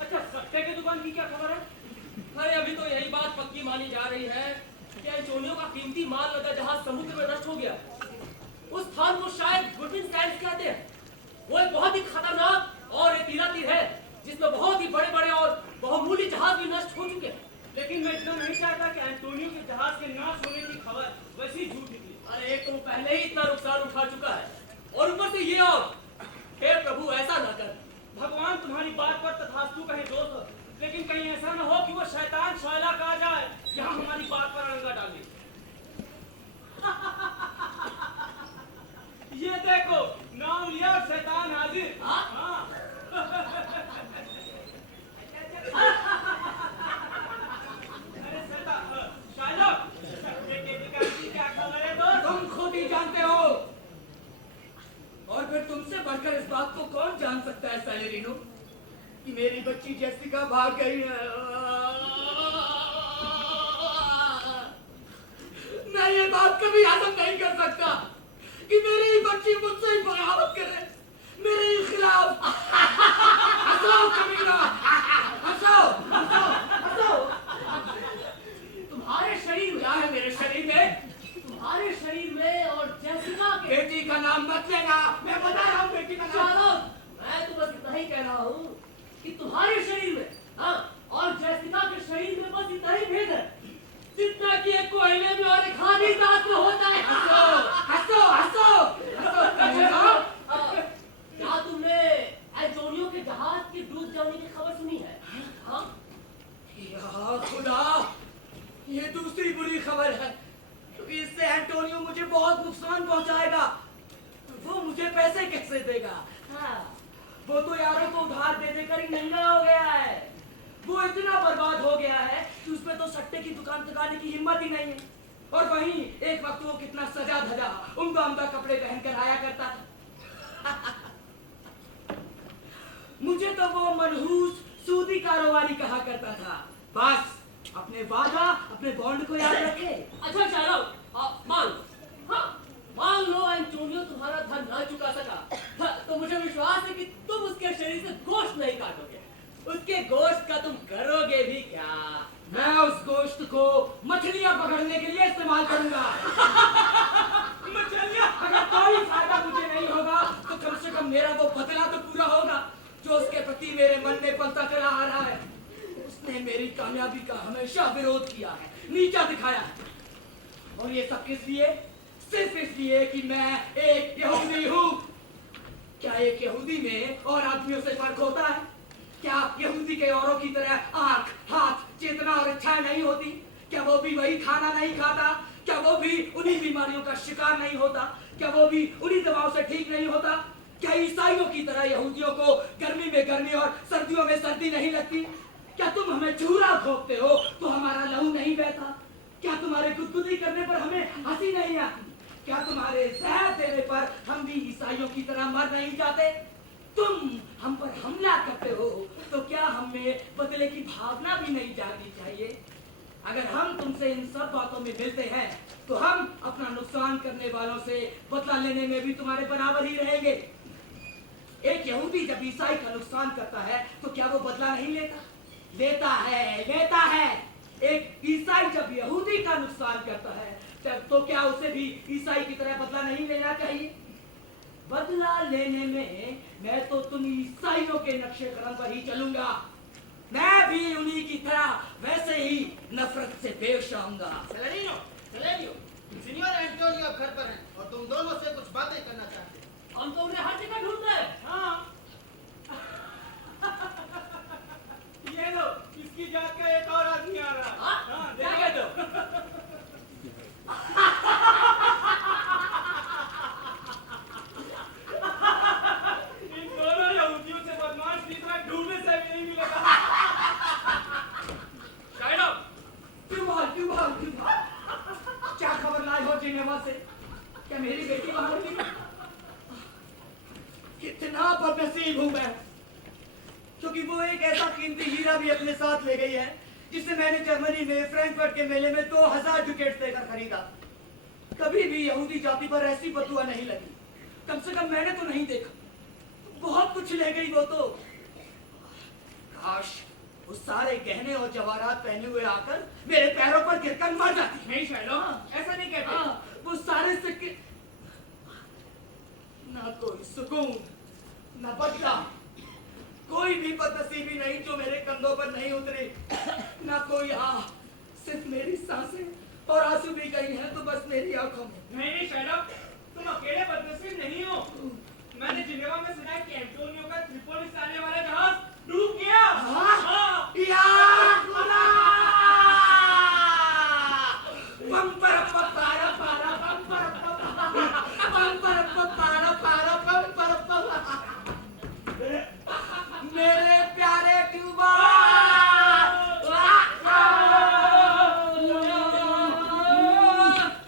अच्छा, सट्टे की दुकान की क्या खबर है? अरे अभी तो यही बात पक्की मानी जा रही है कि एंटोनियो का कीमती माल लदा जहाज समुद्र में नष्ट हो गया। उस स्थान को शायद गुडविन सैंड्स कहते हैं। वो एक बहुत ही खतरनाक और रेतीला तीर है जिसमें बहुत ही बड़े बड़े और बहुमूल्य जहाज भी नष्ट हो चुके हैं। लेकिन मैं इतना नहीं चाहता कि एंटोनियो के जहाज के नाश होने की खबर वैसी झूठ निकली। अरे एक तो वो पहले ही इतना नुकसान उठा चुका है, और ऊपर से ये और। हे प्रभु, ऐसा ना कर। भगवान तुम्हारी बात पर तथास्तु कहे दोस्त, लेकिन कहीं ऐसा न हो कि वो शैतान शैला का आ जाए यहाँ हमारी बात पर अड़ंगा डाले। ये देखो, नाम लिया और शैतान हाजिर। हाँ। अरे शैतान, शायलोक, सट्टे के दुकान की क्या खबर है दोस्त? तुम खुद ही जानते हो, और फिर तुमसे बढ़कर इस बात को कौन जान सकता है सैलेरिनो, कि मेरी बच्ची जेसिका भाग गई है। मैं ये बात कभी हजम नहीं कर सकता कि मेरी ही बच्ची मुझसे ही बगावत करे, मेरे ही खिलाफ। हंसो कमीना, हंसो, हंसो, हंसो। तुम्हारे शरीर में, क्या है मेरे शरीर में? तुम्हारे शरीर में और जेसिका के। बेटी का नाम मत लेना, मैं बता रहा हूँ बेटी का नाम। चलो, मैं तो बस इतना ही कह रहा हूँ कि तुम्हारे शरीर में, हाँ, और जेसिका के शरीर में बस इतना ही भेद है जितना कि एक कोयले में और एक हाथी दांत में होता है। हंसो, हंसो, हंसो, हंसो कमीना। क्या तुमने एंटोनियो के जहाज के डूब जाने की खबर सुनी है? हाँ? या खुदा, ये दूसरी बुरी खबर है, क्योंकि इससे एंटोनियो मुझे बहुत नुकसान पहुंचाएगा। वो मुझे पैसे कैसे देगा? हाँ। वो तो यारों को उधार दे देकर ही नंगा हो गया है। वो इतना बर्बाद हो गया है कि उसमें तो सट्टे की दुकान लगाने की हिम्मत ही नहीं है। और वहीं एक वक्त वो कितना सजा धजा उम्दा उम्दा कपड़े पहनकर आया करता था। मुझे तो वो मनहूस सूदी कारोबारी कहा करता था। बस अपने वादा, अपने बॉन्ड को याद रखे। अच्छा शायरों, मान लो एंटोनियो तुम्हारा धन न चुका सका, तो मुझे विश्वास है कि तुम उसके शरीर से गोश्त नहीं काटोगे। उसके गोश्त का तुम करोगे भी क्या? मैं उस गोश्त को मछलियां पकड़ने के लिए इस्तेमाल करूंगा। मछलियां? अगर कोई फायदा मुझे नहीं होगा तो कम से कम मेरा वो बदला तो पूरा होगा जो उसके प्रति मेरे मन में पलता चला आ रहा है। उसने मेरी कामयाबी का हमेशा विरोध किया है, नीचा दिखाया है। और ये सब किस लिए? सिर्फ इसलिए कि मैं एक यहूदी हूँ। क्या एक यहूदी में और आदमियों से फर्क होता है? क्या यहूदी के औरों की तरह आंख, हाथ, चेतना और इच्छाएं नहीं होती? क्या वो भी वही खाना नहीं खाता? क्या वो भी उन्हीं बीमारियों का शिकार नहीं होता? क्या वो भी उन्हीं दवाओं से ठीक नहीं होता? क्या ईसाइयों की तरह यहूदियों को गर्मी में गर्मी और सर्दियों में सर्दी नहीं लगती? क्या तुम हमें चूरा घोंपते हो तो हमारा लहू नहीं बहता? क्या तुम्हारे गुदगुदी करने पर हमें हंसी नहीं आती? क्या तुम्हारे जहर देने पर हम भी ईसाइयों की तरह मर नहीं जाते? तुम हम पर हमला करते हो तो क्या हमें बदले की भावना भी नहीं जागनी चाहिए? अगर हम तुमसे इन सब बातों में मिलते हैं तो हम अपना नुकसान करने वालों से बदला लेने में भी तुम्हारे बराबर ही रहेंगे। एक यहूदी जब ईसाई का नुकसान करता है तो क्या वो बदला नहीं लेता? लेता है। एक ईसाई जब यहूदी का नुकसान करता है तब तो क्या उसे भी ईसाई की तरह बदला नहीं लेना चाहिए? बदला लेने में मैं तो तुम ईसाइयों के नक्शे कदम पर ही चलूंगा। मैं भी उन्हीं की तरह वैसे ही नफरत से पेश आऊंगा। सेलेनियो, सीनियर एंटोनियो घर पर हैं और तुम दोनों से कुछ बातें करना चाहते हैं। हम तो उन्हें हर जगह ढूंढते हैं। हाँ। ये लो, इसकी जात का एक और आदमी आ रहा है। हाँ, क्या देखो। कहते हो? इन दोनों यहूदियों से बदमाश तीसरा ढूंढने से भी नहीं मिलेगा। शायरों, क्यों भाग? क्या खबर लाए हो जिनेवा से? क्या मेरी बेटी वहां होगी? कितना बदनसीब हूं मैं, क्योंकि वो एक ऐसा कीमती हीरा भी अपने साथ ले गई है जिसे मैंने जर्मनी में फ्रैंकफर्ट के मेले में 2000 डुकेट्स देकर खरीदा। कभी भी यहूदी जाति पर ऐसी बदुआ नहीं लगी, कम से कम मैंने तो नहीं देखा। बहुत कुछ ले गई वो तो। काश वो सारे गहने और जवाहरात पहने हुए आकर मेरे पैरों पर गिरकर मर जाती। नहीं शायरों, ऐसा नहीं कहते। वो सारे सिक्के, ना कोई सुकून, ना बदला, कोई भी बदनसीबी नहीं जो मेरे कंधों पर नहीं उतरी, ना कोई सिर्फ मेरी सांसें और आंसू भी गई हैं तो बस मेरी आंखों में। नहीं शायरों, तुम अकेले बदनसीब नहीं हो। मैंने जिनेवा में सुना है कि एंटोनियो का त्रिपोली से आने वाला जहाज डूब गया। हाँ। या खुदा! पम पर पारा पारा पम पर मेरे प्यारे क्यूबा,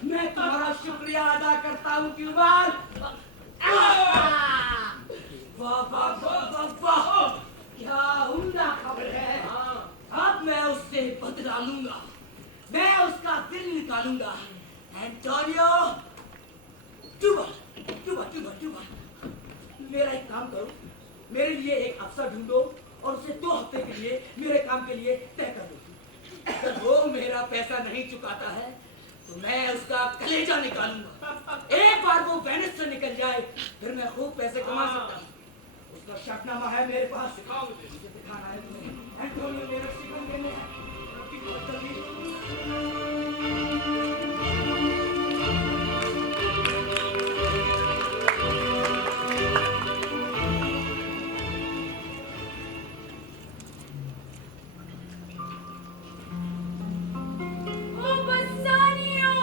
मैं तुम्हारा शुक्रिया अदा करता हूँ क्यूबा। वाह, क्या उम्दा खबर है। अब मैं उससे बदला लूंगा, मैं उसका दिल निकालूंगा। एंटोनियो, टूबा, मेरा एक काम करो, मेरे लिए एक अफसर ढूंढो और उसे 2 हफ्ते के लिए मेरे काम के लिए तय कर दो। अगर वो मेरा पैसा नहीं चुकाता है तो मैं उसका कलेजा निकालूंगा। एक बार वो वेनिस से निकल जाए फिर मैं खूब पैसे कमा सकता हूँ। उसका शर्तनामा है मेरे पास, सिखाओ मुझे दिखाना है तुम्हें। एंटोनियो मेरा शिकन देने है। ओ बस्सानियो!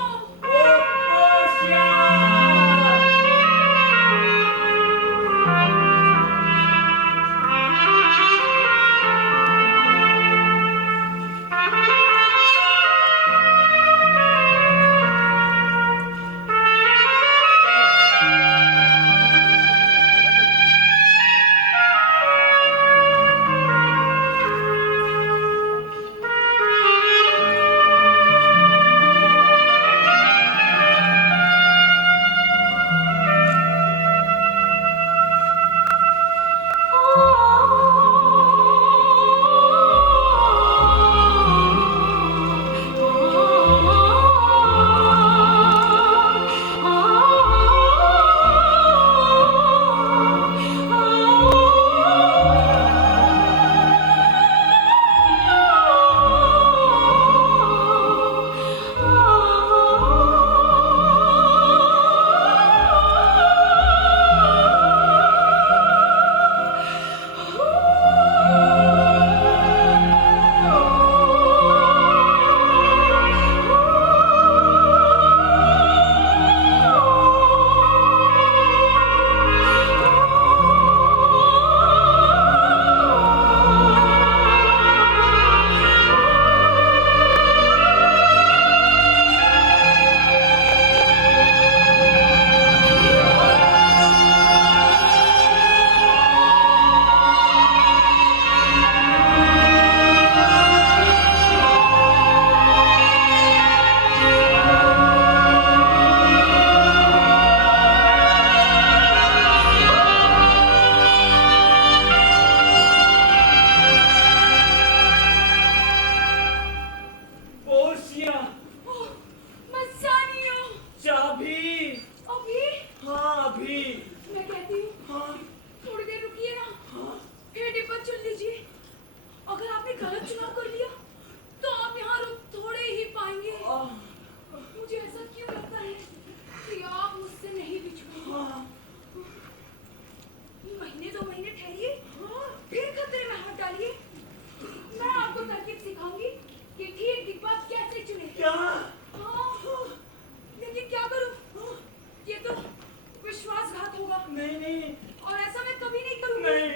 नहीं।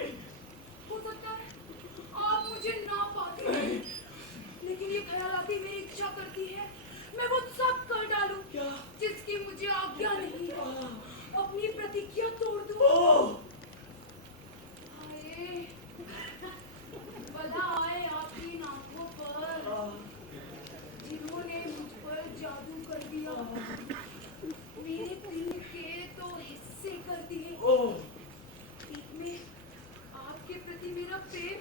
हो सकता है आप मुझे ना पाते हैं, लेकिन ये ख्याल आती मेरी इच्छा करती है मैं वो सब कर डालूं क्या? जिसकी मुझे आज्ञा नहीं है, अपनी प्रतिज्ञा तोड़ दूं। ओह, हाय, बला आए आपकी आंखों पर जिन्होंने मुझ पर जादू कर दिया, मेरे दिल के तो हिस्से कर दिए। ओह, एक में आपके प्रति मेरा प्रेम,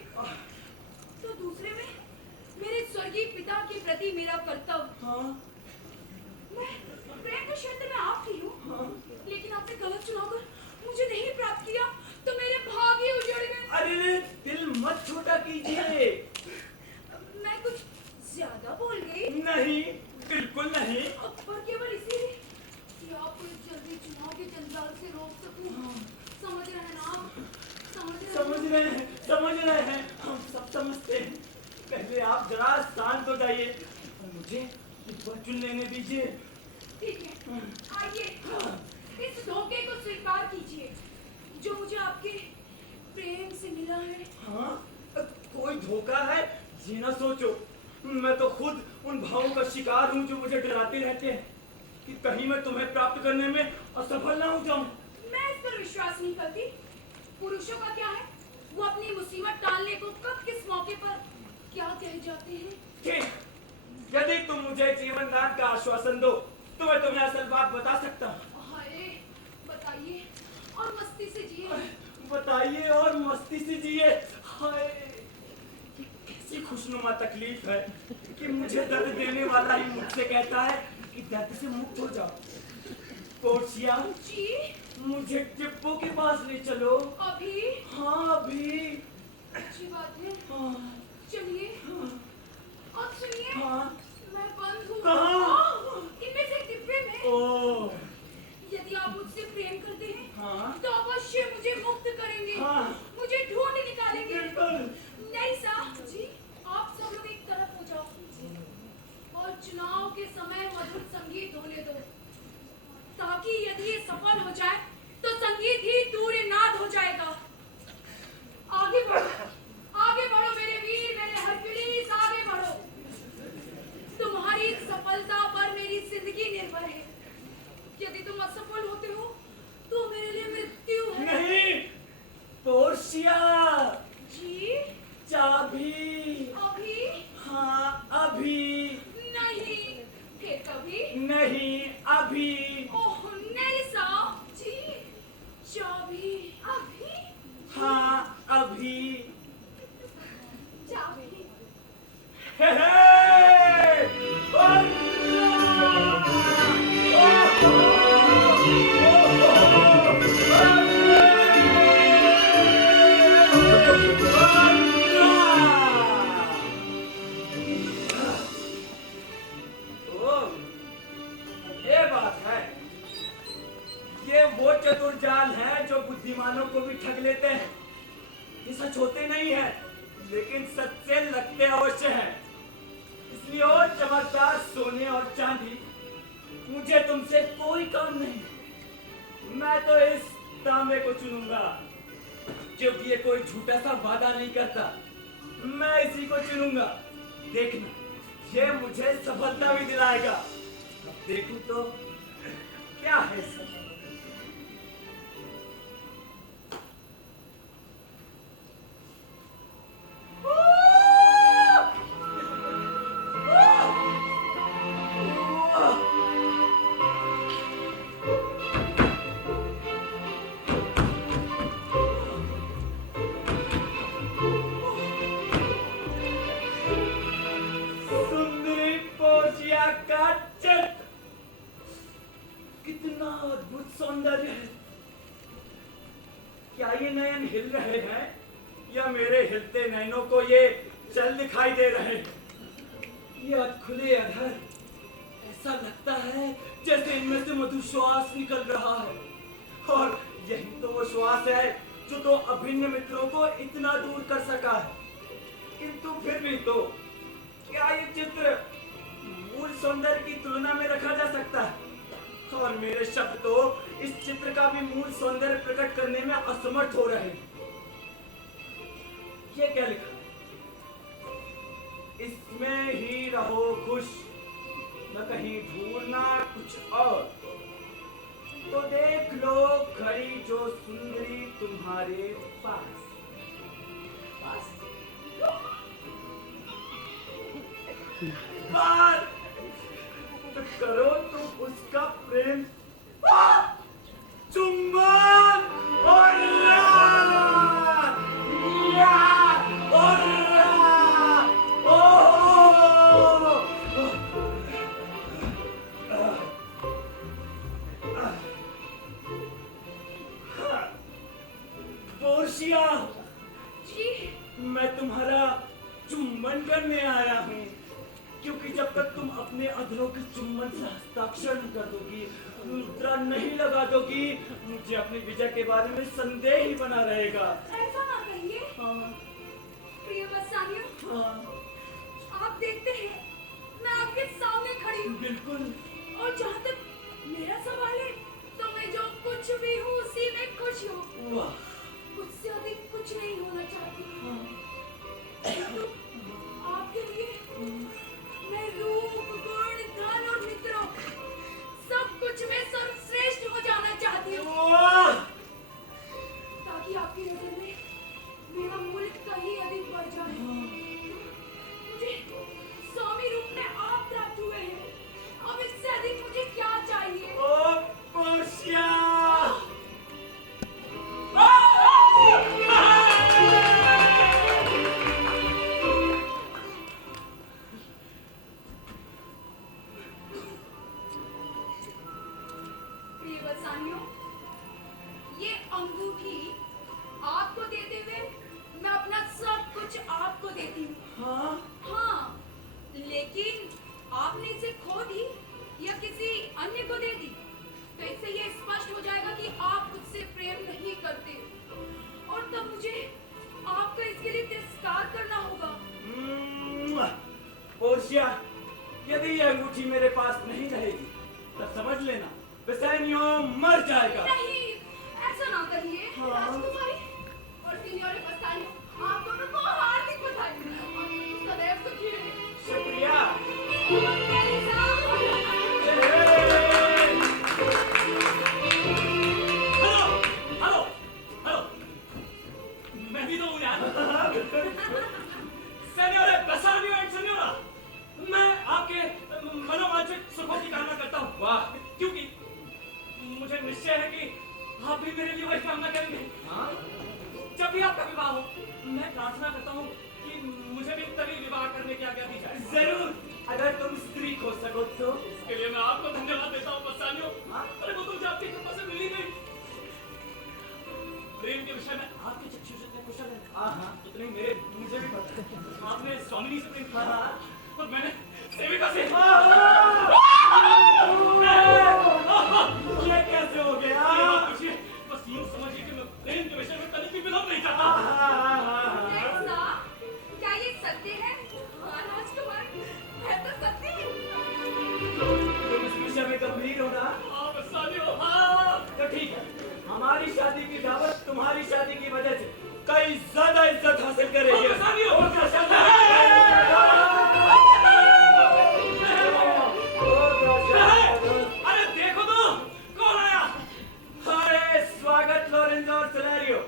तो दूसरे में मेरे स्वर्गीय पिता के प्रति मेरा कर्तव्य। हाँ, मैं प्रेम के क्षेत्र में आप ही हूँ, लेकिन आपने गलत चुनाव कर मुझे नहीं प्राप्त किया तो मेरे भाग ही उजड़ गए। अरे दिल मत छोटा कीजिए। मैं कुछ ज्यादा बोल गई। नहीं, बिल्कुल नहीं। पर केवल इसीलिए कि आपको इस जल्दी चुनाव के जंजाल से रोक सकूं। समझ रहे हैं ना आप? समझ रहे हैं, हम सब समझते हैं। पहले आप जरा शांत हो जाइए और मुझे वचन लेने दीजिए। ठीक है, आइए इस धोखे को स्वीकार कीजिए जो मुझे आपके प्रेम से मिला है। हाँ, कोई धोखा है ये ना सोचो। मैं तो खुद उन भावों का शिकार हूँ जो मुझे डराते रहते हैं कि कहीं मैं तुम्हें प्राप्त करने में असफल ना हो जाऊं। मैं इस पर विश्वास नहीं करती। पुरुषों का क्या है, वो अपनी मुसीबत टालने को कब किस मौके पर क्या कह जाते हैं। ठीक, यदि तुम मुझे जीवन दान का आश्वासन दो तो मैं तुम्हें असल बात बता सकता हूँ। हाय, बताइए और मस्ती से जिए। बताइए और मस्ती से जिए। हाय, ये कैसी खुशनुमा तकलीफ है कि मुझे दर्द देने वाला ही मुझसे कहता है कि दर्द से मुक्त हो जाओ। पोर्शिया, जी, मुझे टिप्पो के पास ले चलो। अभी? हाँ, अभी। अच्छी बात है, हाँ, चलिए। और सुनिए, हाँ। मैं बंद हूँ। कहाँ? इनमें से एक डिब्बे में। ओह, यदि आप मुझसे प्रेम करते हैं हाँ। तो अवश्य मुझे मुक्त करेंगे। हाँ। मुझे ढूंढ निकालेंगे। बिल्कुल। नहीं साहब जी, आप सब लोग एक तरफ हो जाओ और चुनाव के समय मधुर संगीत होने दो, ताकि यदि ये सफल हो जाए तो संगीत ही दूर नाद हो जाएगा। आगे बढ़ो मेरे वीर, मेरे हरक्यूलिस, आगे बढ़ो। तुम्हारी सफलता पर मेरी जिंदगी निर्भर है। यदि तुम असफल होते हो तो मेरे लिए मृत्यु है। नहीं, पोर्शिया। जी, चाबी। अभी? हाँ, अभी। नहीं, फिर कभी? नहीं, अभी। ओह नहीं साहब जी, चाबी अभी? हाँ, अभी। चाबी। हे हे! ये बात है, ये वो चतुर जाल है जो बुद्धिमानों को भी ठग लेते हैं। ये सच होते नहीं है, लेकिन सच से लगते अवश्य हैं। इसलिए ओ चमकदार सोने और चांदी, मुझे तुमसे कोई काम नहीं। मैं तो इस तांबे को चुनूंगा, क्योंकि ये कोई झूठा सा वादा नहीं करता। मैं इसी को चुनूंगा। देखना, ये मुझे सफलता भी दिलाएगा। अब देखूं तो क्या है सफलता। सुंदरी पोर्शिया का चित्र, कितना अद्भुत सौंदर्य है। क्या ये नयन हिल रहे हैं या मेरे हिलते नयनों को ये चल दिखाई दे रहे हैं? ये खुले अधर, ऐसा लगता है जैसे इनमें से मधुर श्वास निकल रहा है। और यही तो वो श्वास है जो तो अभिन्न मित्रों को इतना दूर कर सका है। किंतु फिर भी तो क्या ये चित्र मूल सौंदर्य की तुलना में रखा जा सकता है? और मेरे शब्द तो इस चित्र का भी मूल सौंदर्य प्रकट करने में असमर्थ हो रहे हैं। रहो खुश, न कहीं ढूंढना कुछ और। तो देख लो खड़ी जो सुंदरी तुम्हारे पास। बात तो करो तुम उसका प्रेम चुंबन और पोर्शिया, जी मैं तुम्हारा चुम्बन करने आया हूँ, क्योंकि जब तक तुम अपने अधरों के चुम्बन से हस्ताक्षर नहीं कर दोगी, मुद्रा नहीं लगा दोगी, मुझे अपनी विजय के बारे में संदेह ही बना रहेगा। ऐसा ना कहिए हाँ, प्रिय बसानियों, हाँ, आप देखते हैं मैं आपके सामने खड़ी हूँ, बिल्कुल। और जहाँ तक मेरा सवाल है तो मैं जो कुछ भी हूँ उसी में खुश हूँ। वाह, उससे अधिक कुछ नहीं होना चाहती। हाँ, किंतु आपके लिए मैं रूप, गुण, धन और मित्रों सब कुछ में सर्वश्रेष्ठ हो जाना चाहती हूँ, वाह, ताकि आपकी नजर में मेरा मुल्क कहीं अधिक बढ़ जाए। मुझे स्वामी रूप में आप प्राप्त हुए हैं, अब इससे अधिक मुझे क्या चाहिए? ओ पोर्शिया, प्रिय बसानियों, ये अंगूठी आपको देते हुए मैं अपना सब कुछ आपको देती हूँ। हाँ, हाँ, लेकिन आपने इसे खो दी या किसी अन्य को दे दी, तो इससे ये स्पष्ट हो जाएगा कि आप मुझसे प्रेम नहीं करते, और तब मुझे आपका इसके लिए तिरस्कार करना होगा। पोर्शिया, यदि ये अंगूठी मेरे पास नहीं रहेगी, तो समझ लेना बेसैनियों मर जाएगा। नहीं, ऐसा ना कहिए। हाँ। राजकुमारी और सिनियोरे बस्तानियों, आप दोनों को हार्दिक बधाई। आप दोनों सदैव सुखी रहे। शुक्रिया। मेरे साथ हेलो, हेलो, मैं भी तो हूँ यार। सेनियोरे बसानियो एंड सेनियोरा, मैं आपके मनोवांछित सुखों की कामना करता हूँ। वाह, क्योंकि मुझे निश्चय है कि आप भी मेरे लिए वही कामना करेंगे। हाँ? जब भी आपका विवाह हो, मैं प्रार्थना करता हूँ कि मुझे भी तभी विवाह करने की आज्ञा दी जाए। जरूर, अगर तुम स्त्री हो सको तो। इसके लिए मैं आपको धन्यवाद देता हूँ बसानियों। हाँ? अरे वो तो मुझे आपकी कृपा से मिली गई। प्रेम के विषय में आपके चक्षु जितने कुशल हैं, हाँ, उतने ही मेरे मुझे भी पता है। आपने स्वामिनी से प्रेम किया और मैंने सेविका से। ये कैसे हो गया? ये मत पूछिए, बस यूं समझिए कि मैं प्रेम के विषय में कभी भी विलंब नहीं करता। ऐसा? क्या ये सत्य है? हाँ राजकुमार, है तो सत्य है। तुम इस विषय में गंभीर हो ना? हाँ बसानियो, हाँ। तो ठीक है, हमारी शादी की दावत तुम्हारी शादी की वजह से कई ज्यादा इज्जत हासिल करेगी। हाँ, बसानियो। और क्या शादी? अरे देखो तो, कौन आया? अरे स्वागत लोरेंजो और सेलेरियो।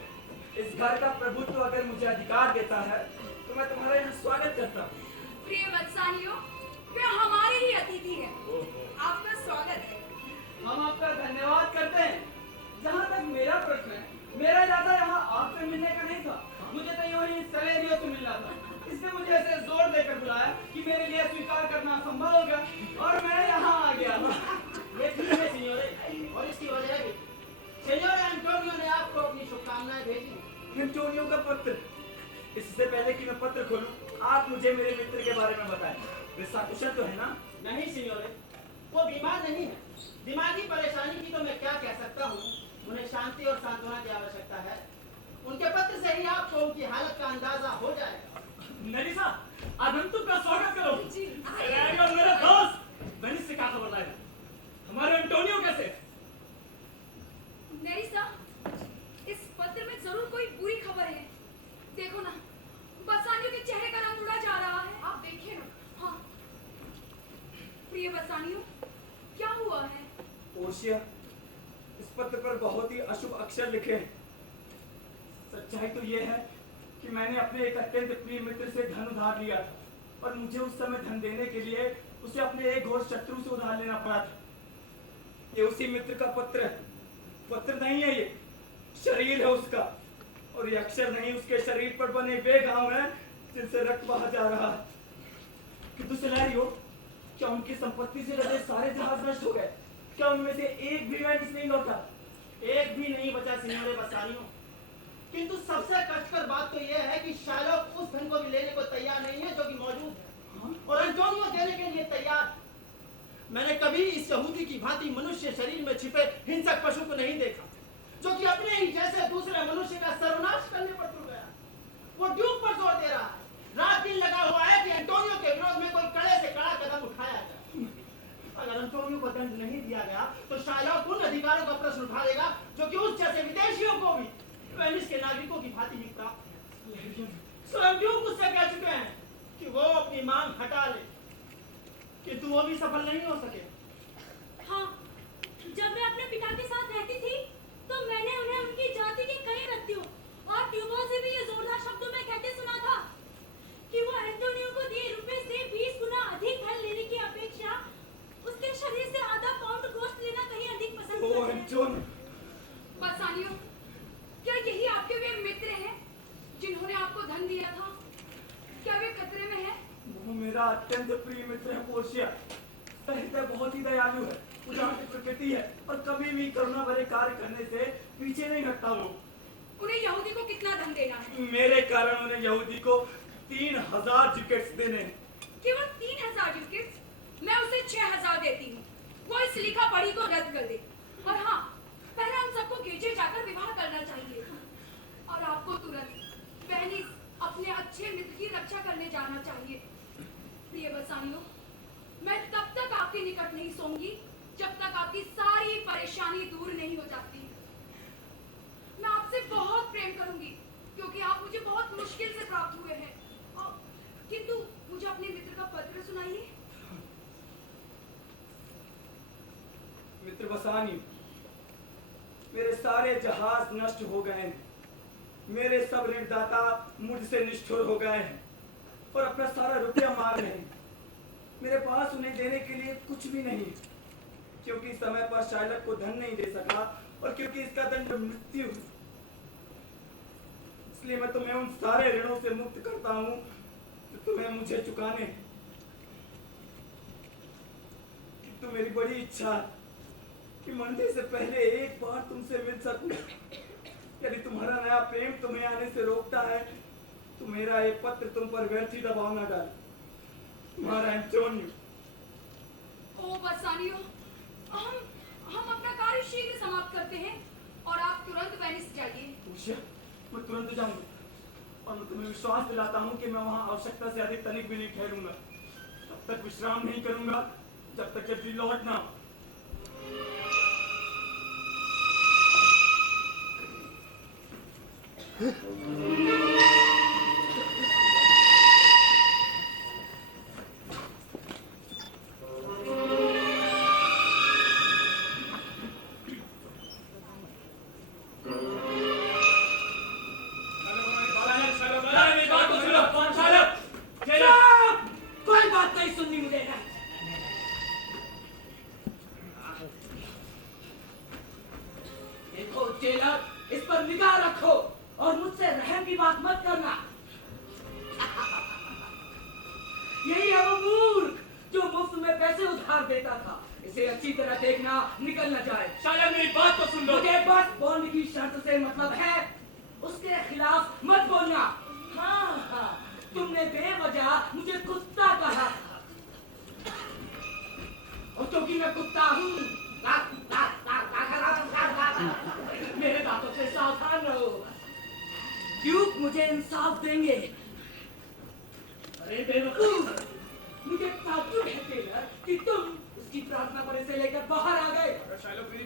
इस घर का प्रभुत्व अगर मुझे अधिकार देता है तो मैं तुम्हारा यहाँ स्वागत करता हूँ। प्रिय वत्सानियों, वे हमारे ही अतिथि हैं। आपका स्वागत है। हम आपका धन्यवाद करते हैं। जहाँ तक मेरा प्रश्न है, मेरा इरादा यहाँ आपसे मिलने का नहीं था, मुझे तो यूं ही सेलेरियो से मिलना था। इसने मुझे ऐसे जोर देकर बुलाया कि मेरे लिए स्वीकार करना संभव हो गया और मैं यहाँ आ गया। ये ठीक है सिनियोरे, और इसकी वजह भी सिनियोरे एंटोनियो ने आपको अपनी शुभकामनाएं भेजी। एंटोनियो का पत्र। इससे पहले कि मैं पत्र खोलूं, आप मुझे मेरे मित्र के बारे में बताएं। वे सकुशल तो है ना? नहीं सिनियोरे, वो बीमार नहीं है। दिमागी परेशानी की तो मैं क्या कह सकता हूँ, उन्हें शांति और सांत्वना की आवश्यकता है। उनके पत्र से ही आपको उनकी हालत का अंदाजा हो जाएगा। नरिसा, आगंतुक का स्वागत करो। जी। सेलेरियो मेरे दोस्त, वेनिस से क्या खबर लाएगा? हमारे एंटोनियो कैसे? नेरिसा, इस पत्र में जरूर कोई बुरी खबर है। देखो ना, बसानियों के चेहरे का रंग उड़ा जा रहा है। आप देखिए ना, हाँ, बसानियो, क्या हुआ है? पोर्शिया, इस पत्र पर बहुत ही अशुभ अक्षर लिखे हैं। सच्चाई तो ये है कि मैंने अपने एक अत्यंत प्रिय मित्र से धन उधार लिया था और मुझे उस समय धन देने के लिए उसे अपने एक घोर शत्रु से उधार लेना पड़ा था। ये उसी मित्र का पत्र है। पत्र नहीं है, ये शरीर है उसका, और ये अक्षर नहीं, उसके शरीर पर बने वे घाव हैं जिनसे रक्त बहा जा रहा है। किंतु सिलेरियो, क्या उनकी संपत्ति से लदे सारे जहाज नष्ट हो गए? क्या उनमें से एक भी वेनिस नहीं लौटा? एक भी नहीं बचा सिनियोरे बसानियो। किंतु सबसे कष्टकर बात तो यह है कि शायलॉक उस धन को भी लेने को तैयार नहीं है जो कि मौजूद है, और एंटोनियो देने के लिए तैयार। मैंने कभी इस यहूदी की भांति मनुष्य शरीर में छिपे हिंसक पशु को नहीं देखा, जो कि अपने ही जैसे दूसरे मनुष्य का सर्वनाश करने पर तुल गया। वो ड्यूक पर जोर दे रहा है, रात दिन लगा हुआ है कि एंटोनियो के विरोध में कोई कड़े से कड़ा कदम उठाया जाए। अगर एंटोनियो को दंड नहीं दिया गया तो शायलॉक उन अधिकारों का प्रश्न उठा देगा जो कि उस जैसे विदेशियों को भी वेनिस के नागरिकों की भांति ही प्राप्त। स्वयं ड्यूक उससे कह चुके हैं कि वो अपनी मांग हटा ले, किंतु वो भी सफल नहीं हो सके। हाँ, जब मैं अपने पिता के साथ रहती थी तो मैंने उन्हें उनकी जाति के कई व्यक्तियों और ट्यूबों से भी ये जोरदार शब्दों में कहते सुना था कि वो एंटोनियो को दिए रुपए से 20 गुना अधिक धन लेने की अपेक्षा उसके शरीर से आधा पाउंड गोश्त लेना कहीं अधिक पसंद करते हैं। बसानियो, क्या यही आपके वे मित्र हैं जिन्होंने आपको धन दिया था? क्या वे खतरे में हैं? वो मेरा अत्यंत प्रिय मित्र है पोर्शिया। हृदय बहुत ही दयालु है, उदार प्रकृति है और कभी भी करुणा भरे कार्य करने से पीछे नहीं हटता। वो उन्हें यहूदी को कितना धन देना है? मेरे कारण उन्हें यहूदी को 3000 जिकेट्स देने हैं। केवल 3000 जिकेट्स? मैं उसे 6000 देती हूँ। वो इस लिखा पढ़ी को रद्द कर दे। और हाँ, पहले हम सबको गिरजे जाकर विवाह करना चाहिए और आपको तुरंत वेनिस अपने अच्छे मित्र की रक्षा करने जाना चाहिए। प्रिय बसानियो, मैं तब तक आपके निकट नहीं सोऊंगी जब तक आपकी सारी परेशानी दूर नहीं हो जाती। मैं आपसे बहुत प्रेम करूंगी क्योंकि आप मुझे बहुत मुश्किल से प्राप्त हुए हैं। किंतु मुझे अपने मित्र का पत्र सुनाइए। मित्र बसानी, मेरे सारे जहाज नष्ट हो गए हैं, मेरे सब ऋणदाता मुझसे निष्ठुर हो गए हैं और अपना सारा रुपया मार रहे हैं। मेरे पास उन्हें देने के लिए कुछ भी नहीं, क्योंकि समय पर शायलॉक को धन नहीं दे सका और क्योंकि इसका दंड मृत्यु है। इसलिए मैं तुम्हें उन सारे ऋणों से मुक्त करता हूँ जो तुम्हें मुझे चुकाने। तो मेरी बड़ी इच्छा है कि मरने से पहले एक बार तुमसे मिल सकूं। यदि तुम्हारा नया प्रेम तुम्हें आने से रोकता है तो मेरा ये पत्र तुम पर व्यर्थ ही दबाव न डाले। तुम्हारा एंटोनियो। ओ बसानियो, हम अपना कार्य शीघ्र समाप्त करते हैं और आप तुरंत वेनिस जाइए। पोर्शिया, मैं तुरंत जाऊंगा और मैं तुम्हें विश्वास दिलाता हूँ कि मैं वहाँ आवश्यकता से अधिक तनिक भी नहीं ठहरूंगा। तब तक विश्राम नहीं करूंगा जब तक जल्दी लौट ना। कोई बात नहीं सुननी मुझे। देखो जेलर, इस पर निगाह रखो और मुझसे रहम की बात मत करना। यही है वो मूर्ख जो मुफ्त में पैसे उधार देता था। इसे अच्छी तरह देखना, निकल न जाए। शायद मेरी बात तो सुन लो। मुझे बस बोलने की शर्त से मतलब है, उसके खिलाफ मत बोलना। हाँ, तुमने बेवजह मुझे कुत्ता कहा था और क्योंकि मैं कुत्ता हूँ, मेरे बातों से सावधान रहो। ड्यूक मुझे इंसाफ देंगे। अरे बेवकूफ, मुझे ताज्जुब है टेलर कि तुम उसकी प्रार्थना पर इसे लेकर बाहर आ गए।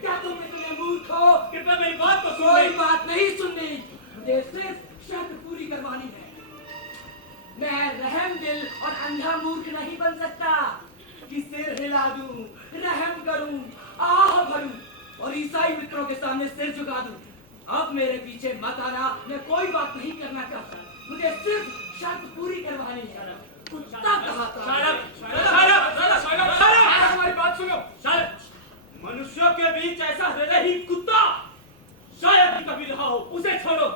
क्या तुम इतने मूर्ख हो? कृपया मेरी बात तो सुन। कोई बात नहीं सुननी, मुझे सिर्फ शर्त पूरी करवानी है। मैं रहम दिल और अंधा मूर्ख नहीं बन सकता। कि सिर हिला दूं, रहम करूं, आह भरूं और ईसाई मित्रों के सामने सिर झुका दूं। अब मेरे पीछे मत आना, मैं कोई बात नहीं करना चाहता, मुझे सिर्फ शर्त पूरी करवानी है। कुत्ता कहा था। हमारी बात सुनो। मनुष्यों के बीच ऐसा हृदयहीन कुत्ता शायद ही कभी रहा हो। उसे छोड़ो,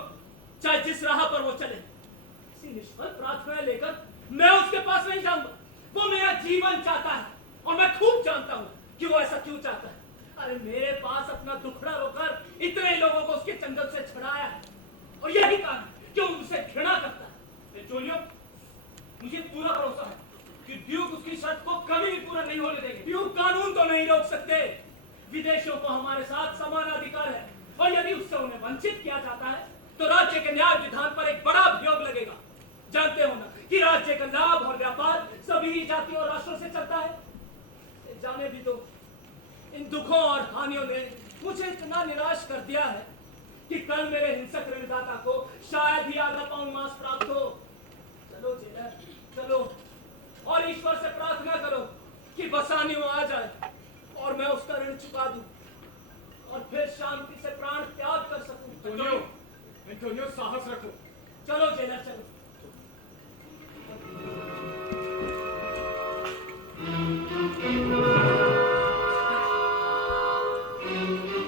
चाहे जिस राह पर वो चले। किसी निष्फल प्रार्थना लेकर मैं उसके पास नहीं जाऊंगा। वो मेरा जीवन चाहता है और मैं खूब जानता हूँ कि वो ऐसा क्यों चाहता है। अरे मेरे पास अपना दुखड़ा रोकर इतने लोगों को उसके जंगल से छुड़ाया है और यही कारण है कि वो मुझसे घृणा करता है। एंटोनियो, मुझे पूरा भरोसा है कि ड्यूक उसकी शर्त को कभी भी पूरा नहीं होने देंगे। ड्यूक कानून तो नहीं रोक सकते। विदेशियों को हमारे साथ समान अधिकार है और यदि उससे उन्हें वंचित किया जाता है तो राज्य के न्याय विधान पर एक बड़ा अभियोग लगेगा। जानते हो ना कि राज्य का लाभ और व्यापार सभी ही जातियों और राष्ट्रों से चलता है। जाने भी दो, इन दुखों और हानियों ने मुझे इतना निराश कर दिया है कि कल मेरे हिंसक ऋणदाता को शायद ही आधा पाउंड मांस प्राप्त हो। चलो जेलर, चलो और ईश्वर से प्रार्थना करो कि बसानियों आ जाए और मैं उसका ऋण चुका दूं और फिर शांति से प्राण त्याग कर सकूं। एंटोनियो, साहस रखो। चलो जेलर, चलो। Thank you.